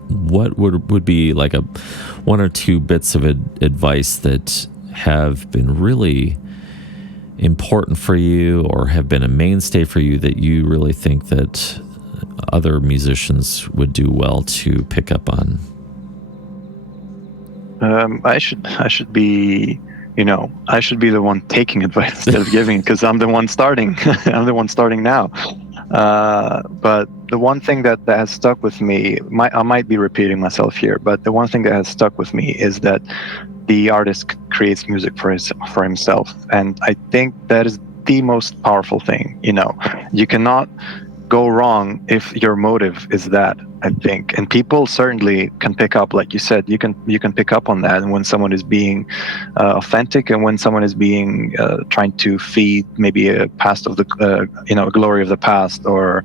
what would be like one or two bits of advice that have been really important for you or have been a mainstay for you that you really think that other musicians would do well to pick up on? I should be the one taking advice instead of giving, because I'm the one starting. I'm the one starting now. But the one thing that has stuck with me, I might be repeating myself here, but the one thing that has stuck with me is that the artist creates music for himself, and I think that is the most powerful thing. You cannot go wrong if your motive is that, I think, and people certainly can pick up, like you said, you can pick up on that, and when someone is being authentic, and when someone is being trying to feed maybe a past of the a glory of the past, or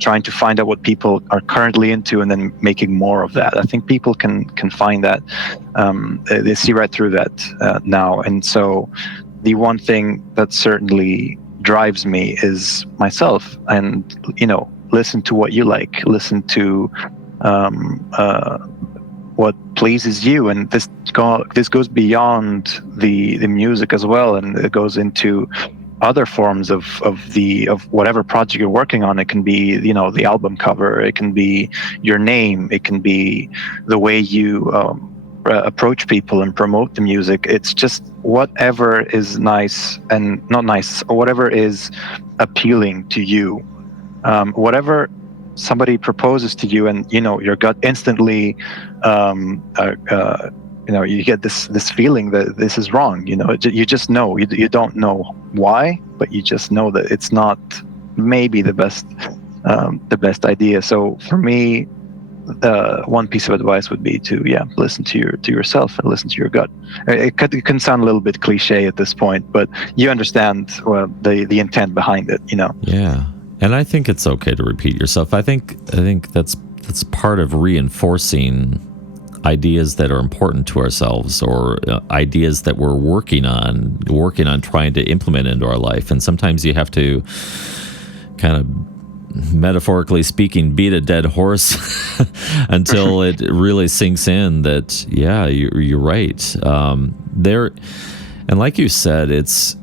trying to find out what people are currently into and then making more of that. I think people can find that, they see right through that now. And so the one thing that certainly drives me is myself, and listen to what you like, listen to what pleases you, and this goes beyond the music as well, and it goes into other forms of whatever project you're working on. It can be the album cover, it can be your name, it can be the way you approach people and promote the music. It's just whatever is nice and not nice, or whatever is appealing to you, whatever somebody proposes to you, and your gut instantly you get this feeling that this is wrong. You just know, you don't know why, but you just know that it's not maybe the best idea. So for me, one piece of advice would be to listen to yourself and listen to your gut. It can sound a little bit cliche at this point, but you understand the intent behind it. Yeah, and I think it's okay to repeat yourself. I think that's part of reinforcing ideas that are important to ourselves, or ideas that we're working on trying to implement into our life. And sometimes you have to kind of, metaphorically speaking, beat a dead horse until it really sinks in that, you're right. And like you said, it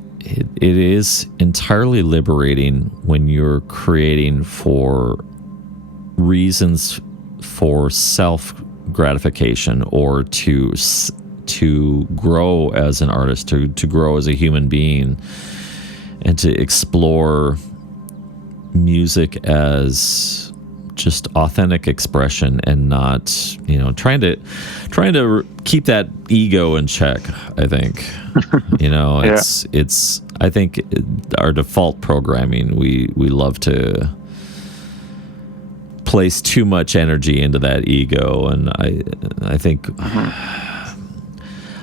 is entirely liberating when you're creating for reasons for self gratification, or to grow as an artist, to grow as a human being, and to explore music as just authentic expression, and not trying to keep that ego in check. I think it's I think our default programming, we love to place too much energy into that ego, and I think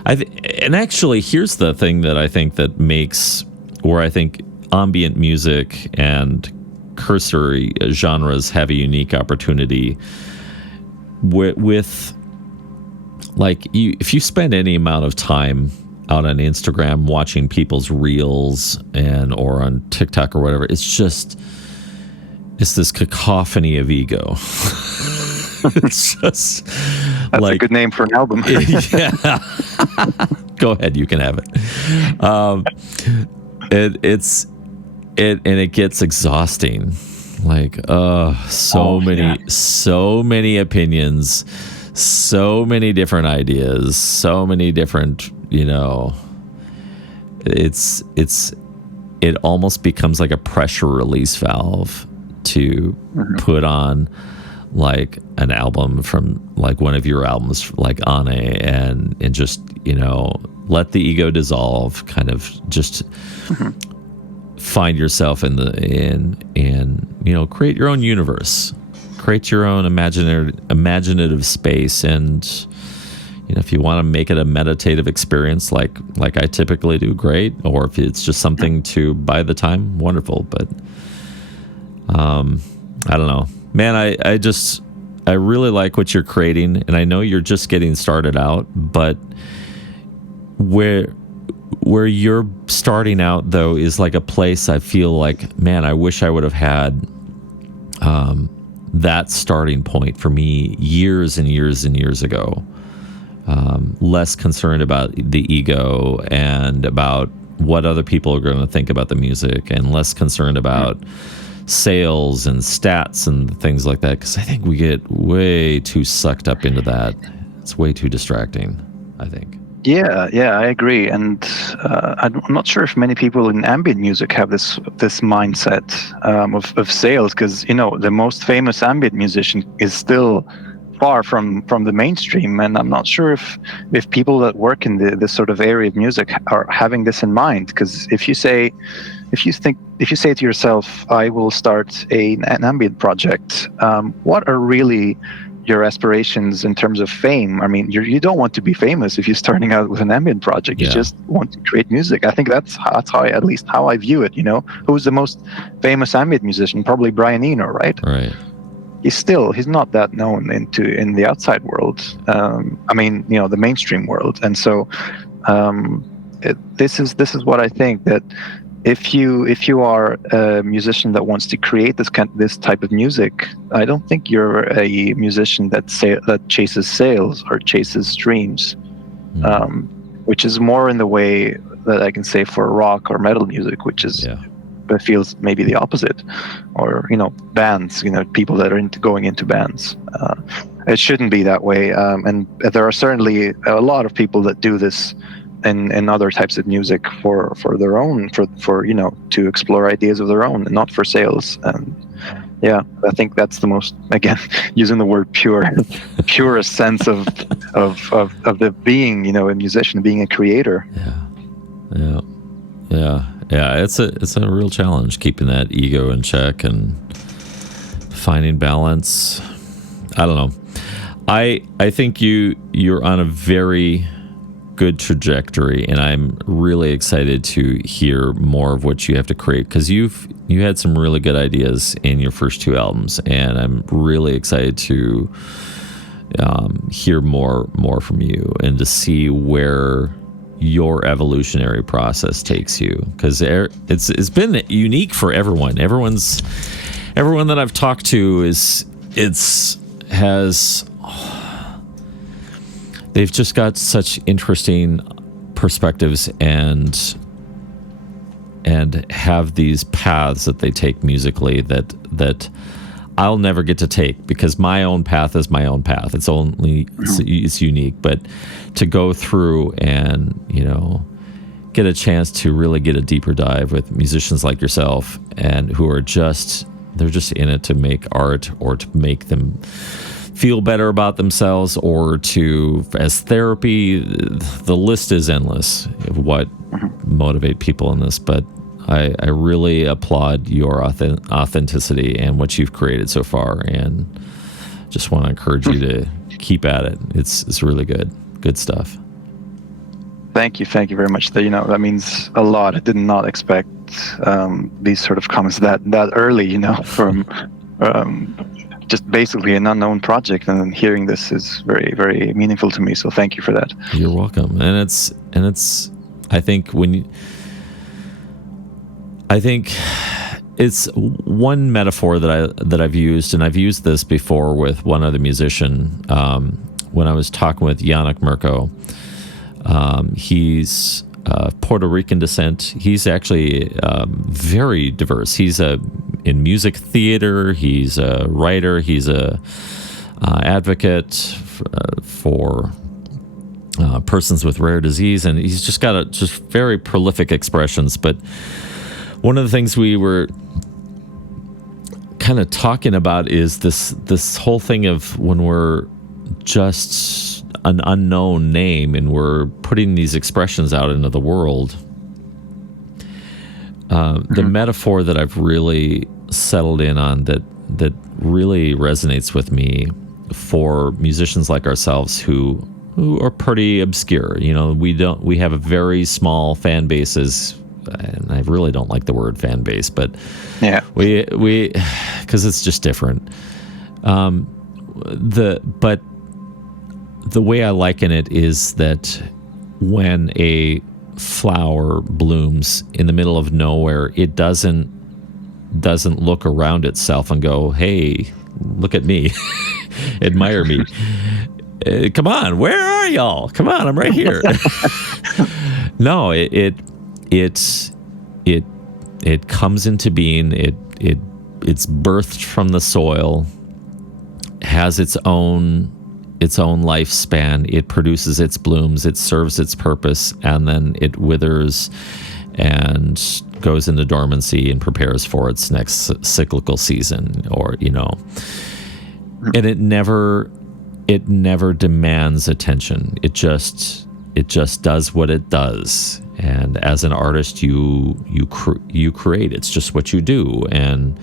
and actually, here's the thing that I think that makes, where I think ambient music and cursory genres have a unique opportunity with like, if you spend any amount of time out on Instagram watching people's reels or on TikTok or whatever, it's this cacophony of ego. It's just that's a good name for an album. Yeah. Go ahead, you can have it. It gets exhausting. Like, so many opinions, so many different ideas, so many different, it almost becomes like a pressure release valve to put on like an album from like one of your albums, like Ane, and just let the ego dissolve, kind of just find yourself in create your own universe, create your own imaginative space. And if you want to make it a meditative experience like I typically do, great. Or if it's just something to buy the time, wonderful. But I don't know, man. I really like what you're creating, and I know you're just getting started out, but where you're starting out though is like a place I feel like, man, I wish I would have had that starting point for me years and years and years ago. Less concerned about the ego and about what other people are going to think about the music, and less concerned about sales and stats and things like that, because I think we get way too sucked up into that. It's way too distracting, I think. Yeah, I agree, and I'm not sure if many people in ambient music have this mindset of sales, because the most famous ambient musician is still far from the mainstream, and I'm not sure if people that work in this sort of area of music are having this in mind. Because if you say to yourself, I will start an ambient project, what are really your aspirations in terms of fame? I mean, you don't want to be famous if you're starting out with an ambient project. You just want to create music. I think that's how at least how I view it. Who's the most famous ambient musician? Probably Brian Eno, right? Right. He's not that known in the outside world. The mainstream world. And so this is what I think, that if you are a musician that wants to create this type of music, I don't think you're a musician that chases sales or chases streams, which is more in the way that I can say for rock or metal music, which is but feels maybe the opposite, or bands, people that are going into bands. It shouldn't be that way, and there are certainly a lot of people that do this in other types of music for their own, for to explore ideas of their own, and not for sales. And I think that's the most, again, using the word purest sense of the being, a musician, being a creator. Yeah, it's a real challenge, keeping that ego in check and finding balance. I don't know. I think you're on a very good trajectory, and I'm really excited to hear more of what you have to create, because you had some really good ideas in your first two albums, and I'm really excited to hear more from you and to see where your evolutionary process takes you, because it's been unique for everyone. Everyone that I've talked to they've just got such interesting perspectives and have these paths that they take musically that I'll never get to take, because my own path is my own path. It's unique, but to go through and, get a chance to really get a deeper dive with musicians like yourself, and who are they're just in it to make art, or to make them feel better about themselves, or as therapy. The list is endless of what motivate people in this, but I really applaud your authenticity and what you've created so far, and just want to encourage you to keep at it. It's really good stuff. Thank you very much. That means a lot. I did not expect these sort of comments that early, from just basically an unknown project, and then hearing this is very, very meaningful to me. So thank you for that. You're welcome. And it's I think it's one metaphor that I've used, and I've used this before with one other musician when I was talking with Yannick Mirko. He's Puerto Rican descent. He's actually very diverse. He's in music theater. He's a writer. He's a advocate for persons with rare disease, and he's just got just very prolific expressions. But one of the things we were kind of talking about is this whole thing of when we're just an unknown name and we're putting these expressions out into the world, the metaphor that I've really settled in on that really resonates with me for musicians like ourselves who are pretty obscure. We have a very small fan bases, and I really don't like the word fan base, but yeah, we because it's just different. But the way I liken it is that when a flower blooms in the middle of nowhere, it doesn't look around itself and go, "Hey, look at me, admire me. Come on, where are y'all? Come on, I'm right here." No, it comes into being. It's birthed from the soil, has its own lifespan. It produces its blooms, it serves its purpose, and then it withers and goes into dormancy and prepares for its next cyclical season, and it never demands attention. It just does what it does. And as an artist, you create. It's just what you do, and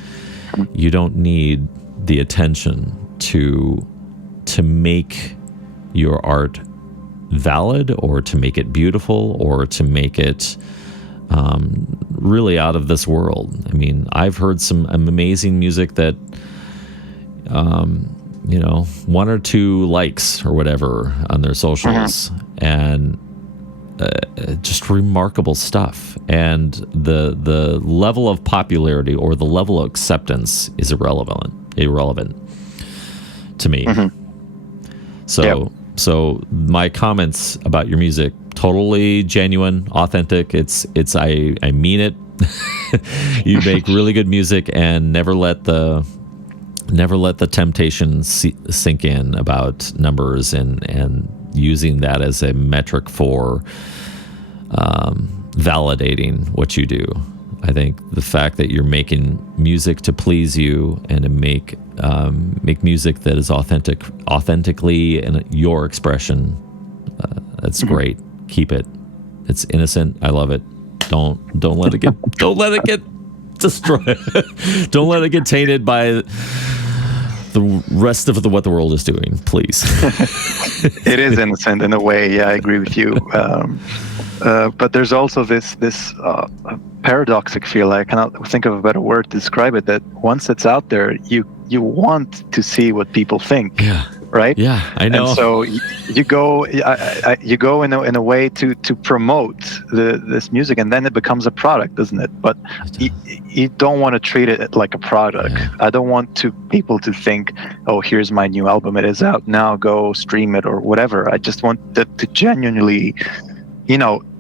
you don't need the attention to make your art valid, or to make it beautiful, or to make it really out of this world. I mean, I've heard some amazing music that, 1 or 2 likes or whatever on their socials, and just remarkable stuff. And the level of popularity or the level of acceptance is irrelevant to me. So my comments about your music, totally genuine, authentic. It's I mean it. You make really good music, and never let the temptation sink in about numbers and using that as a metric for validating what you do. I think the fact that you're making music to please you and to make music that is authentically and your expression, that's great. Keep it. It's innocent. I love it. Don't let it get destroyed. Don't let it get tainted by the rest of what the world is doing, please. It is innocent in a way. Yeah, I agree with you. But there's also this paradoxic feel. I cannot think of a better word to describe it. That once it's out there, you want to see what people think. Yeah. Right. Yeah, I know. And so you go in a way to promote this music, and then it becomes a product, doesn't it? But you don't want to treat it like a product. Yeah. I don't want people to think, "Oh, here's my new album. It is out now. Go stream it," or whatever. I just want to genuinely,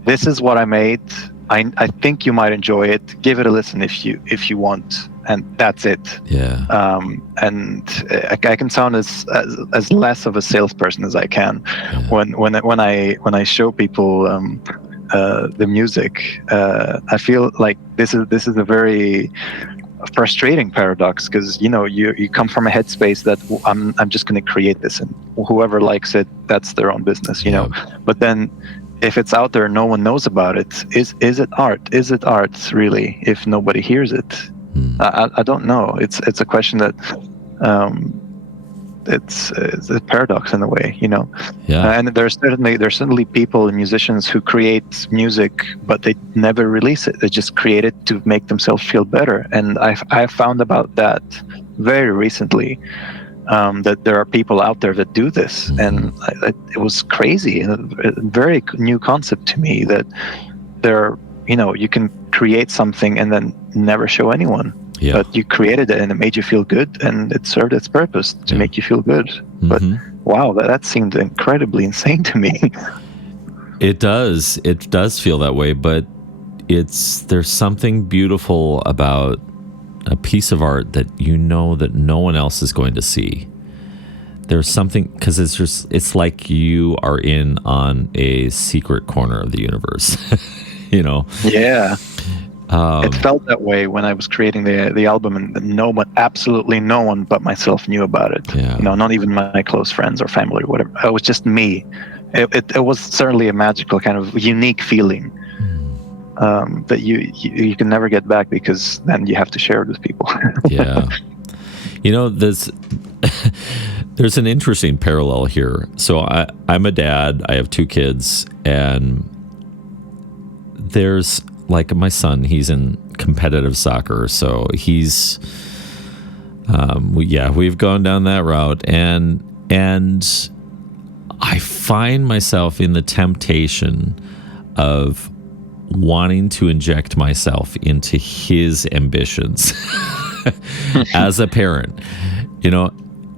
this is what I made. I think you might enjoy it. Give it a listen if you want, and that's it. Yeah. And I can sound as less of a salesperson as I can when I show people the music. I feel like this is a very frustrating paradox, because you come from a headspace that I'm just going to create this, and whoever likes it, that's their own business. But then, if it's out there, no one knows about it. Is it art? Is it art really? If nobody hears it, I don't know. It's a question that it's a paradox in a way, Yeah. And there's certainly people and musicians who create music, but they never release it. They just create it to make themselves feel better. And I found about that very recently. That there are people out there that do this, and it was crazy, and a very new concept to me, that you can create something and then never show anyone. Yeah. But you created it and it made you feel good, and it served its purpose to make you feel good. But wow, that seemed incredibly insane to me. It does feel that way, but there's something beautiful about a piece of art that that no one else is going to see. There's something, because it's like you are in on a secret corner of the universe. Yeah. It felt that way when I was creating the album, and absolutely no one but myself knew about it. Yeah. Not even my close friends or family or whatever. It was just me. It was certainly a magical kind of unique feeling that you can never get back, because then you have to share it with people. Yeah. There's an interesting parallel here. So I'm a dad. I have 2 kids, and there's like my son. He's in competitive soccer, so he's we've gone down that route, and I find myself in the temptation of wanting to inject myself into his ambitions as a parent,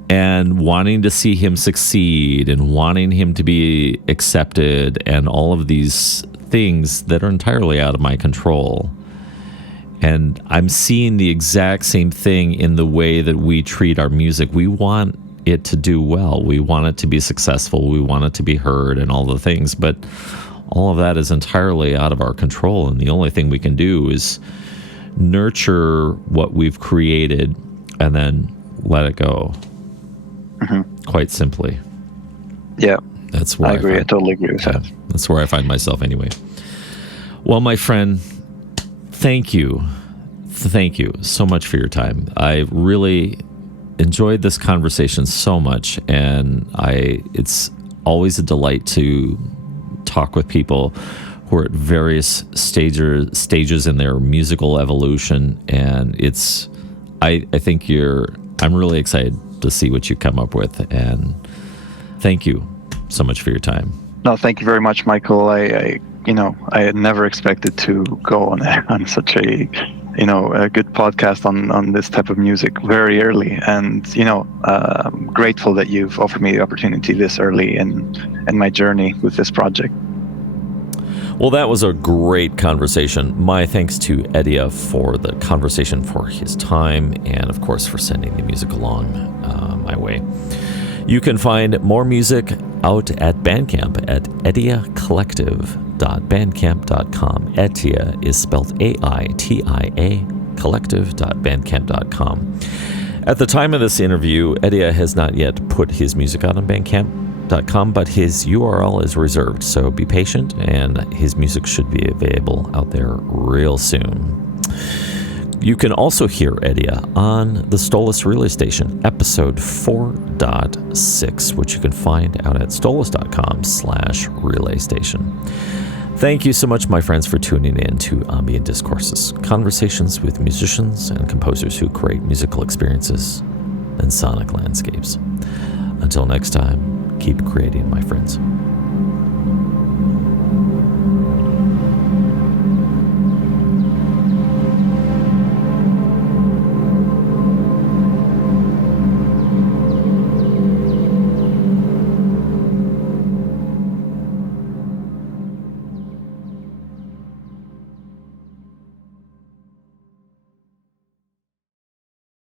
and wanting to see him succeed and wanting him to be accepted and all of these things that are entirely out of my control. And I'm seeing the exact same thing in the way that we treat our music. We want it to do well. We want it to be successful. We want it to be heard and all the things. But all of that is entirely out of our control. And the only thing we can do is nurture what we've created and then let it go. Quite simply. Yeah. That's where I agree. I totally agree with that. That's where I find myself anyway. Well, my friend, thank you. Thank you so much for your time. I really enjoyed this conversation so much, and it's always a delight to talk with people who are at various stages in their musical evolution, and I think I'm really excited to see what you come up with, and thank you so much for your time. No, thank you very much, Michael. I had never expected to go on such a good podcast on this type of music very early, and I'm grateful that you've offered me the opportunity this early in my journey with this project. Well, that was a great conversation. My thanks to AITIA for the conversation, for his time, and of course for sending the music along my way. You can find more music out at Bandcamp at AITIAcollective.bandcamp.com. AITIA is spelled AITIA, collective.bandcamp.com. At the time of this interview, AITIA has not yet put his music out on Bandcamp.com, but his URL is reserved, so be patient, and his music should be available out there real soon. You can also hear AITIA on the Stolas Relay Station, episode 4.6, which you can find out at stolas.com/relay station. Thank you so much, my friends, for tuning in to Ambient Discourses, conversations with musicians and composers who create musical experiences and sonic landscapes. Until next time, keep creating, my friends.